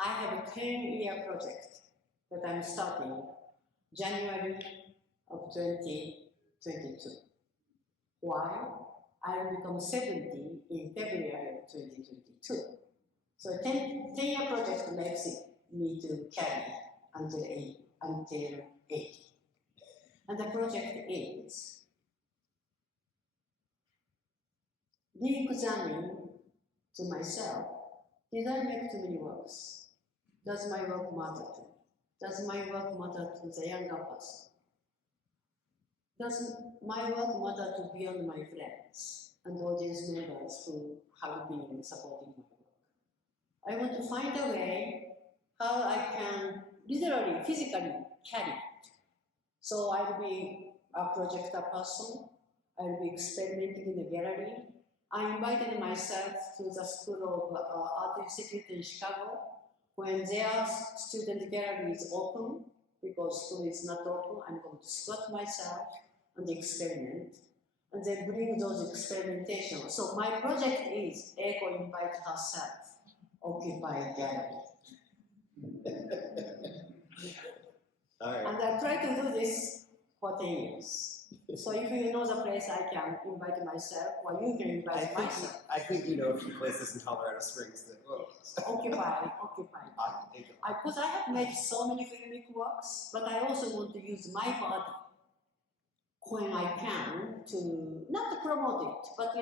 I have a 10-year project that I'm starting January of 2022. Why? I will become 70 in February of 2022. So a 10-year project makes me to carry until 80. And the project is re-examine to myself, did I make too many works? Does my work matter to me? Does my work matter to the younger person? Does my work matter to beyond my friends and audience members who have been supporting my work? I want to find a way how I can literally, physically carry it. So I will be a projector person. I will be experimenting in the gallery. I invited myself to the School of Art Institute in Chicago when their student gallery is open, because school is not open. I'm going to squat myself and experiment, and then bring those experimentations. So my project is Eiko invite herself occupied gallery. All right. And I tried to do this for 10 years. So if you know the place, I can invite myself, or you can invite myself. I think you know a few places in Colorado Springs that will. Occupied. Because I have made so many filmic works, but I also want to use my body when I can to, not to promote it, but to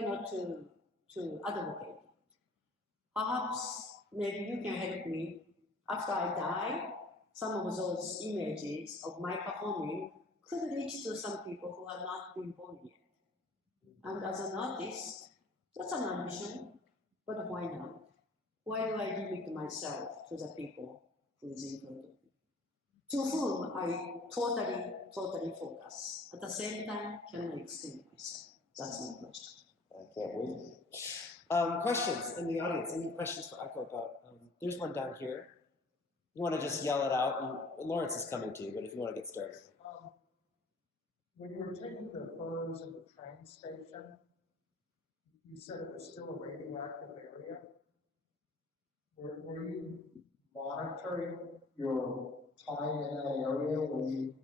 advocate it. Perhaps maybe you can help me. After I die, some of those images of my performing could reach to some people who have not been born yet. And as an artist, that's an ambition, but why not? Why do I limit myself to the people who is in front of me? To whom I totally focus. At the same time, can I extend myself? That's my project. I can't wait. Questions in the audience? Any questions for Eiko about? There's one down here. You want to just yell it out? And Lawrence is coming to you, but if you want to get started. When you were taking the photos of the train station, you said it was still a radioactive area. Were you monitoring your time in that area when you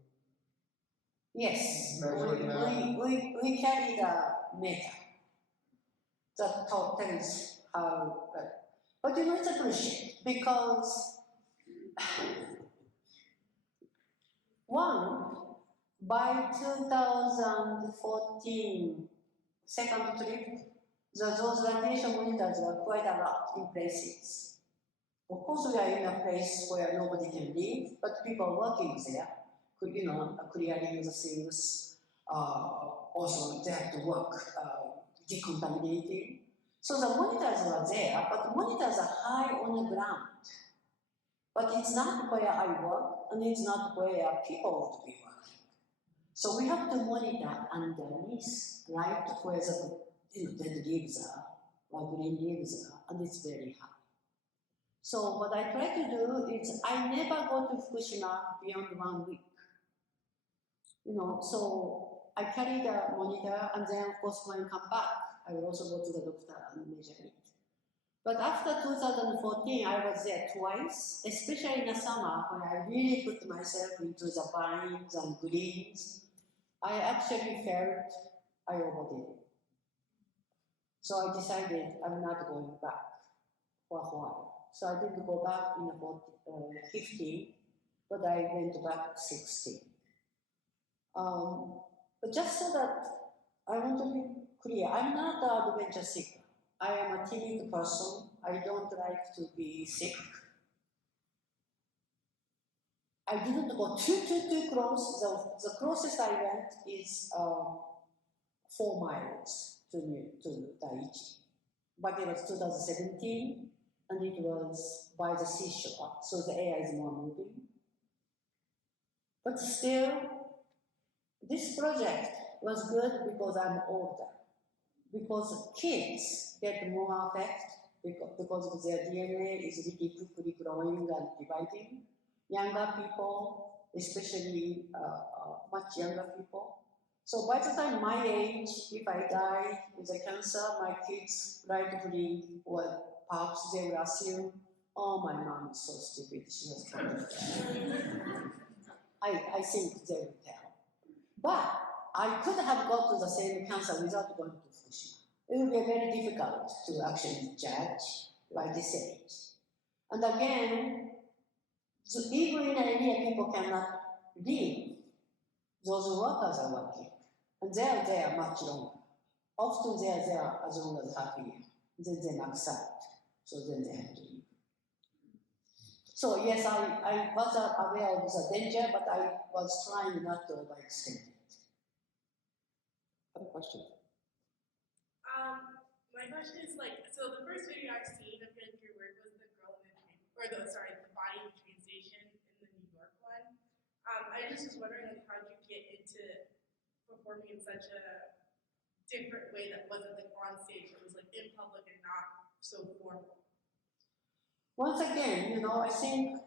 Yes, measured that? we carry the meter that tells how, but it's a bullshit because one, by 2014 second trip, those radiation monitors were quite a lot in places. Of course, we are in a place where nobody can live, but people are working there, clearing the things. Also, they have to work decontaminating. So the monitors were there, but the monitors are high on the ground. But it's not where I work, and it's not where people would be working. So we have to monitor underneath, right where the dead leaves are, or green leaves are, and it's very high. So what I try to do is I never go to Fukushima beyond 1 week. So I carry the monitor, and then of course when I come back, I will also go to the doctor and measure it. But after 2014, I was there twice, especially in the summer when I really put myself into the vines and greens. I actually felt I overdid it. So I decided I'm not going back for a while. So I didn't go back in about 15, but I went back 16. But just so that I want to be clear, I'm not an adventure seeker. I am a timid person. I don't like to be sick. I didn't go too close. The closest I went is 4 miles to Daiichi. But it was 2017, and it was by the seashore, so the air is more moving. But still, this project was good because I'm older. Because kids get more effect because their DNA is really quickly growing and dividing. Younger people, especially much younger people. So by the time my age, if I die with a cancer, my kids rightfully, well, perhaps they will assume, oh, my mom is so stupid, she was born. I think they will tell. But I could have got to the same cancer without going to Fukushima. It would be very difficult to actually judge by this age. And again, so even in an area people cannot live, those workers are working. And they are there much longer. Often they are there as long as half a year. Then they max out. So then they have to leave. So yes, I was aware of the danger, but I was trying not to overextend it. Other questions? My question is so the first video I've seen of your work was the girl in the train, the body in the train station in the New York one. I just was wondering how did you get into performing in such a different way that wasn't on stage, it was in public and not so formal. Once again, I think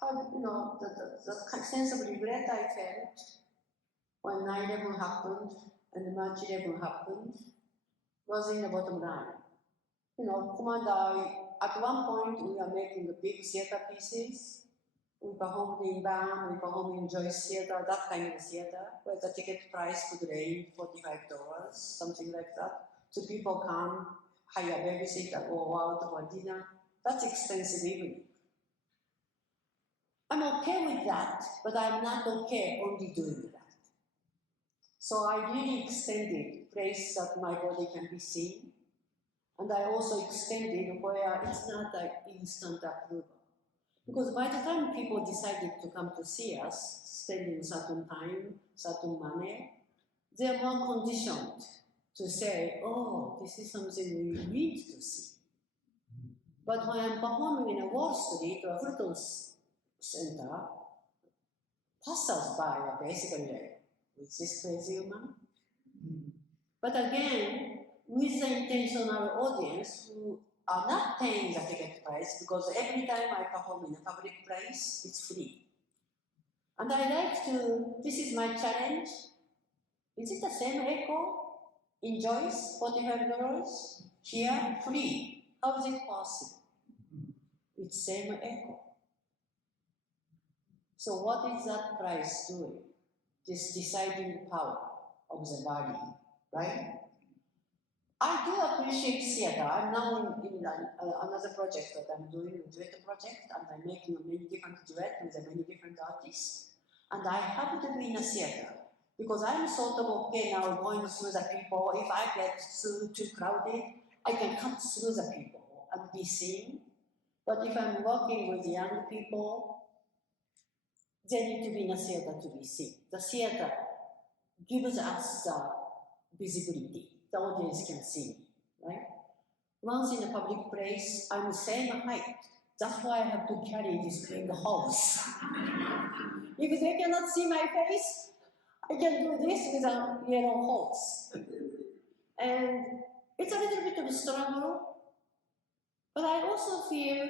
the sense of regret I felt when 9/11 happened and March 11 happened was in the bottom line. You know, Commander, at one point we are making the big theater pieces. We performed in band, we performed in Joyce Theater, that kind of theater, where the ticket price could range $45, something like that. So people come, hire a babysitter, go out for dinner. That's expensive evening. I'm okay with that, but I'm not okay only doing that. So I really extended place that my body can be seen. And I also extended where it's not an instant approval. Because by the time people decided to come to see us, spending certain time, certain money, they're more conditioned to say, oh, this is something we need to see. But when I'm performing in a Wall Street or Fulton Center, passers-by are basically like, is this crazy woman? But again, with the intentional audience who are not paying the ticket price, because every time I perform in a public place, it's free. And I like to, this is my challenge. Is it the same Eiko in Joyce, $45? Here, free. How is it possible? It's same Eiko. So what is that price doing? This deciding power of the body, right? I do appreciate theater. I'm now in another project that I'm doing, a duet project, and I'm making many different duets with many different artists. And I have to be in a theater because I'm sort of okay now going through the people. If I get too crowded, I can cut through the people and be seen. But if I'm working with young people, they need to be in a theater to be seen. The theater gives us the visibility. The audience can see me, right? Once in a public place, I'm the same height. That's why I have to carry this big hose. If they cannot see my face, I can do this with a yellow hose. And it's a little bit of a struggle, but I also feel,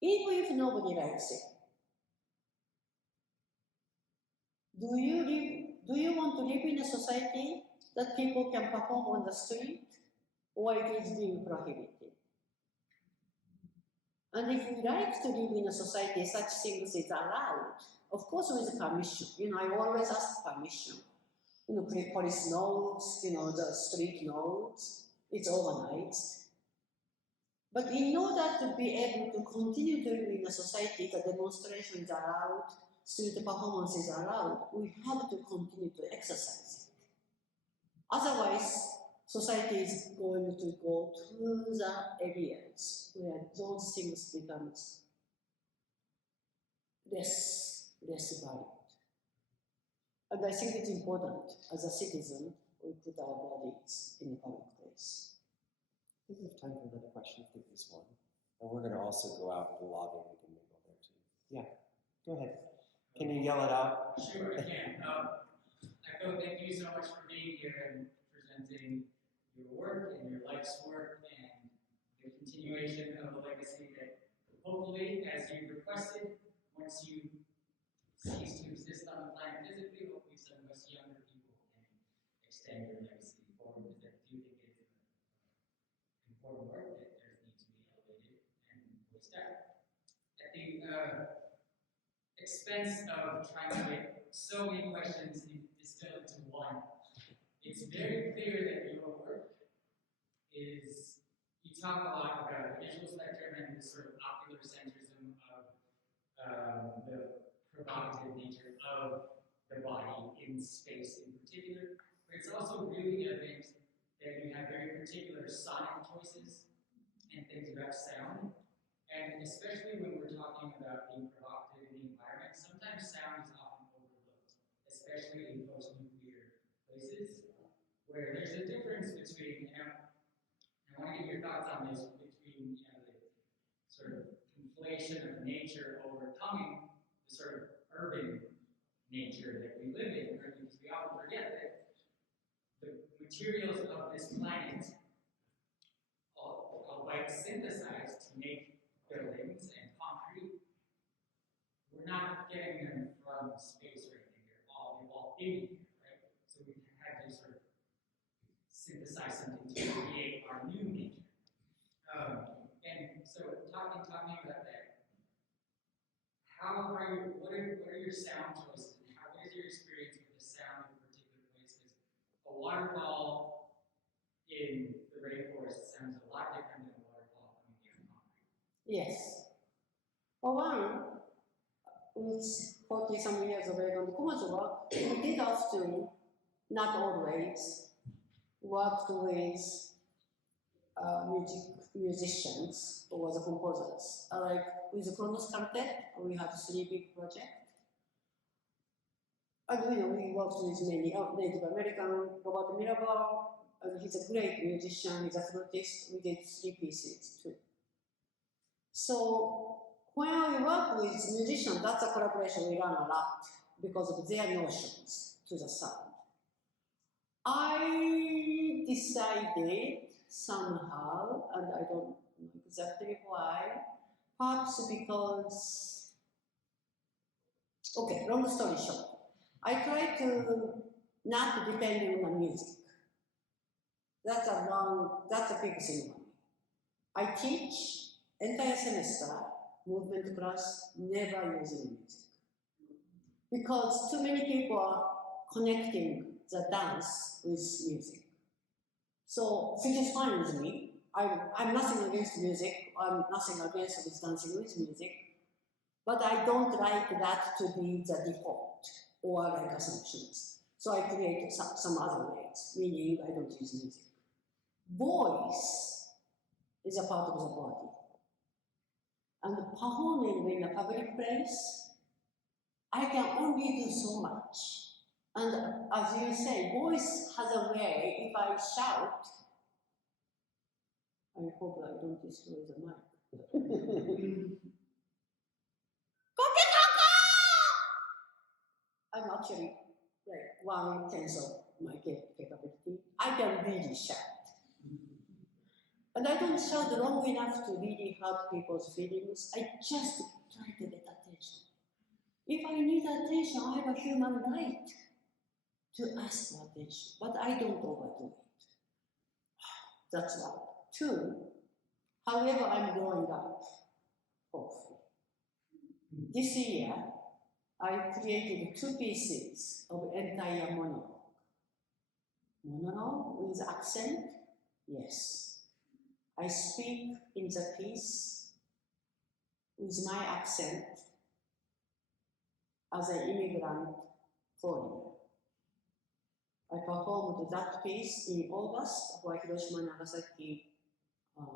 even if nobody likes it, do you want to live in a society that people can perform on the street, or it is being prohibited? And if we like to live in a society such things is allowed, of course with permission. You know, I always ask permission. You know, police notes, you know, the street notes, it's organized. But in order to be able to continue to live in a society, the demonstration is allowed, street performance is allowed, we have to continue to exercise it. Otherwise, society is going to go to the areas where those things becomes less valued. And I think it's important, as a citizen, we put our bodies in a public place. I think we have time for another question, if there is one. And we're going to also go out in the lobby, we can mingle there too. Yeah, go ahead. Can you yell it out? Sure, I can. Eiko, thank you so much for being here and presenting your work and your life's work and the continuation of the legacy that hopefully, as you requested, once you cease to exist on the planet physically, hopefully some of us younger people can extend your legacy forward, because I do think it's important work that does need to be elevated and voiced out. At the expense of trying to get so many questions distilled into one, it's very clear that your work is, you talk a lot about the visual spectrum and the sort of ocular centrism of the provocative nature of the body in space in particular, but it's also really evident that you have very particular sonic choices and things about sound. And especially when we're talking about being provocative in the environment, sometimes sound is often overlooked, especially in post-nuclear places, where there's a difference between, and I want to get your thoughts on this, between the sort of conflation of nature overcoming the sort of urban nature that we live in, because we often forget that the materials of this planet, albeit synthesized to make buildings and concrete, we're not getting them from space or anything. They're all in here, right? So we had to sort of synthesize something to create our new nature. what are your sound choices? And what is your experience with the sound of a particular place? Because a waterfall in the rainforest sounds a lot different than a waterfall coming here in concrete. Yes. For one, with 40 some years of Eiko Otake, we did often, not always, worked with musicians or the composers. Like with the Kronos Quartet, we had 3 big projects. And we worked with many Native American, Robert Mirabal, and he's a great musician, he's a flautist. We did 3 pieces too. So when we work with musicians, that's a collaboration we learn a lot because of their notions to the sound. I decided somehow, and I don't know exactly why, perhaps because, okay, long story short, I try to not depend on the music. That's a big thing for me. I teach entire semester, movement class, never using music. Because too many people are connecting the dance with music. So, which is fine with me. I'm nothing against music, I'm nothing against with dancing with music, but I don't like that to be the default or like assumptions. So I create some other ways, meaning I don't use music. Voice is a part of the body. And performing in a public place, I can only do so much. And as you say, voice has a way, if I shout, I hope I don't destroy the mic. I'm actually like 1/10 of my capability. I can really shout. And I don't shout long enough to really hurt people's feelings. I just try to get attention. If I need attention, I have a human right to ask for attention, but I don't overdo it. That's one. 2, however, I'm growing up, hopefully. This year, I created 2 pieces of entire monologue. Monologue with accent? Yes. I speak in the piece with my accent as an immigrant foreigner. I performed that piece in August for Hiroshima Nagasaki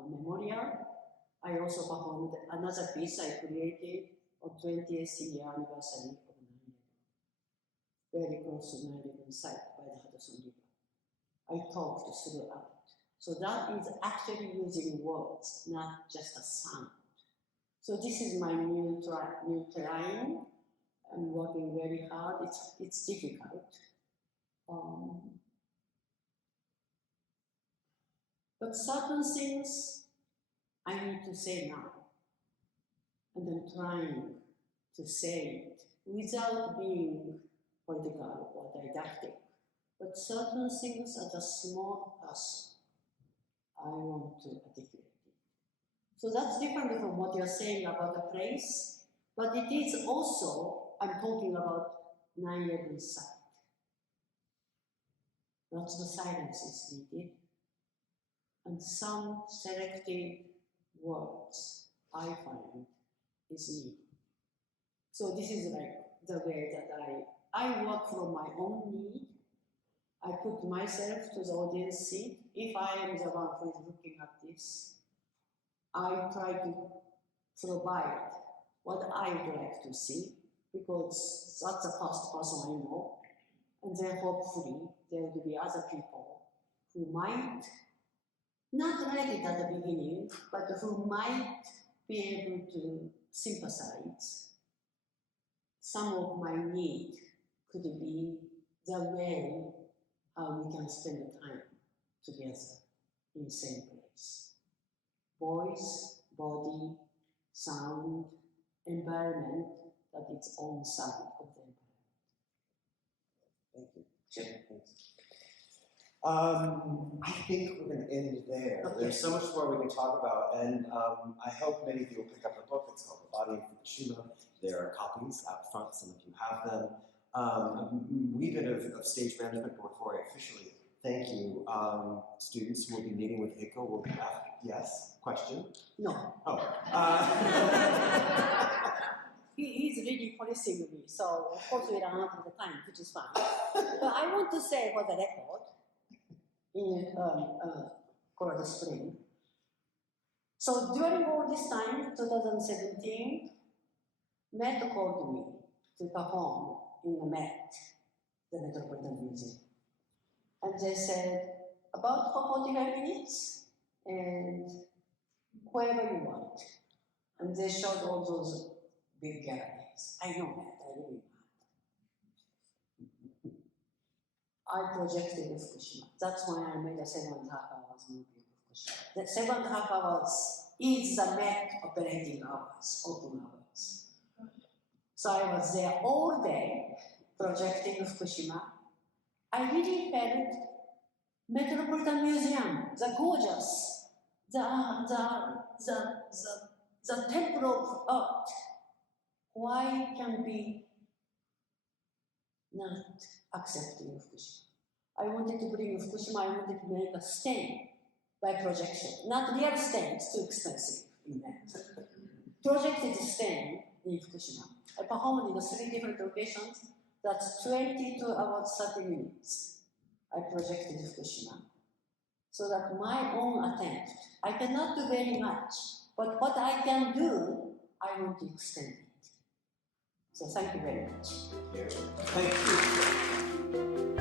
Memorial. I also performed another piece I created on 20th year anniversary of 9/11, very close to 9/11 site by the Hudson River. I talked throughout. So that is actually using words, not just a sound. So this is my new terrain. I'm working very hard. It's difficult. But certain things I need to say now. And I'm trying to say it without being political or didactic. But certain things as a small person, I want to articulate it. So that's different from what you're saying about the place, but it is also, I'm talking about 9/11 site. Lots of silence is needed, and some selected words I find is needed. So this is like the way that I work from my own need. I put myself to the audience seat. If I am the one who is looking at this, I try to provide what I would like to see, because that's the first person I know. And then hopefully there will be other people who might not like it at the beginning, but who might be able to sympathize. Some of my need could be the way how we can spend time together in the same place. Voice, body, sound, environment, that its own sound of the environment. Thank you. Sure. Thanks. I think we're going to end there. Okay. There's so much more we can talk about, and I hope many of you will pick up the book. It's called The Body of Fukushima. There are copies out front. Some of you have them. A wee bit of stage management before I officially thank you. Students who will be meeting with Eiko will be back. Yes? Question? No. Oh. He's really policing me, so of course we run out of the time, which is fine. But I want to say for the record, in Colorado Spring. So during all this time, 2017, Met called me to perform in the Met, the Metropolitan Museum. And they said, about for 45 minutes, and wherever you want. And they showed all those big galleries. I know that, I really know. I projected Fukushima. That's why I made a 7.5 hours movie of Fukushima. The 7.5 hours is the Met operating hours, open hours. So I was there all day projecting Fukushima. I really felt Metropolitan Museum, the gorgeous, the temple of art. Why can we not accepting Fukushima? I wanted to bring Fukushima, I wanted to make a stain by projection. Not real stain, it's too expensive in that. Projected stain in Fukushima. I performed in 3 different locations. That's 22 hours, 30 minutes. I projected Fukushima. So that my own attempt, I cannot do very much, but what I can do, I want to extend it. So thank you very much. Thank you.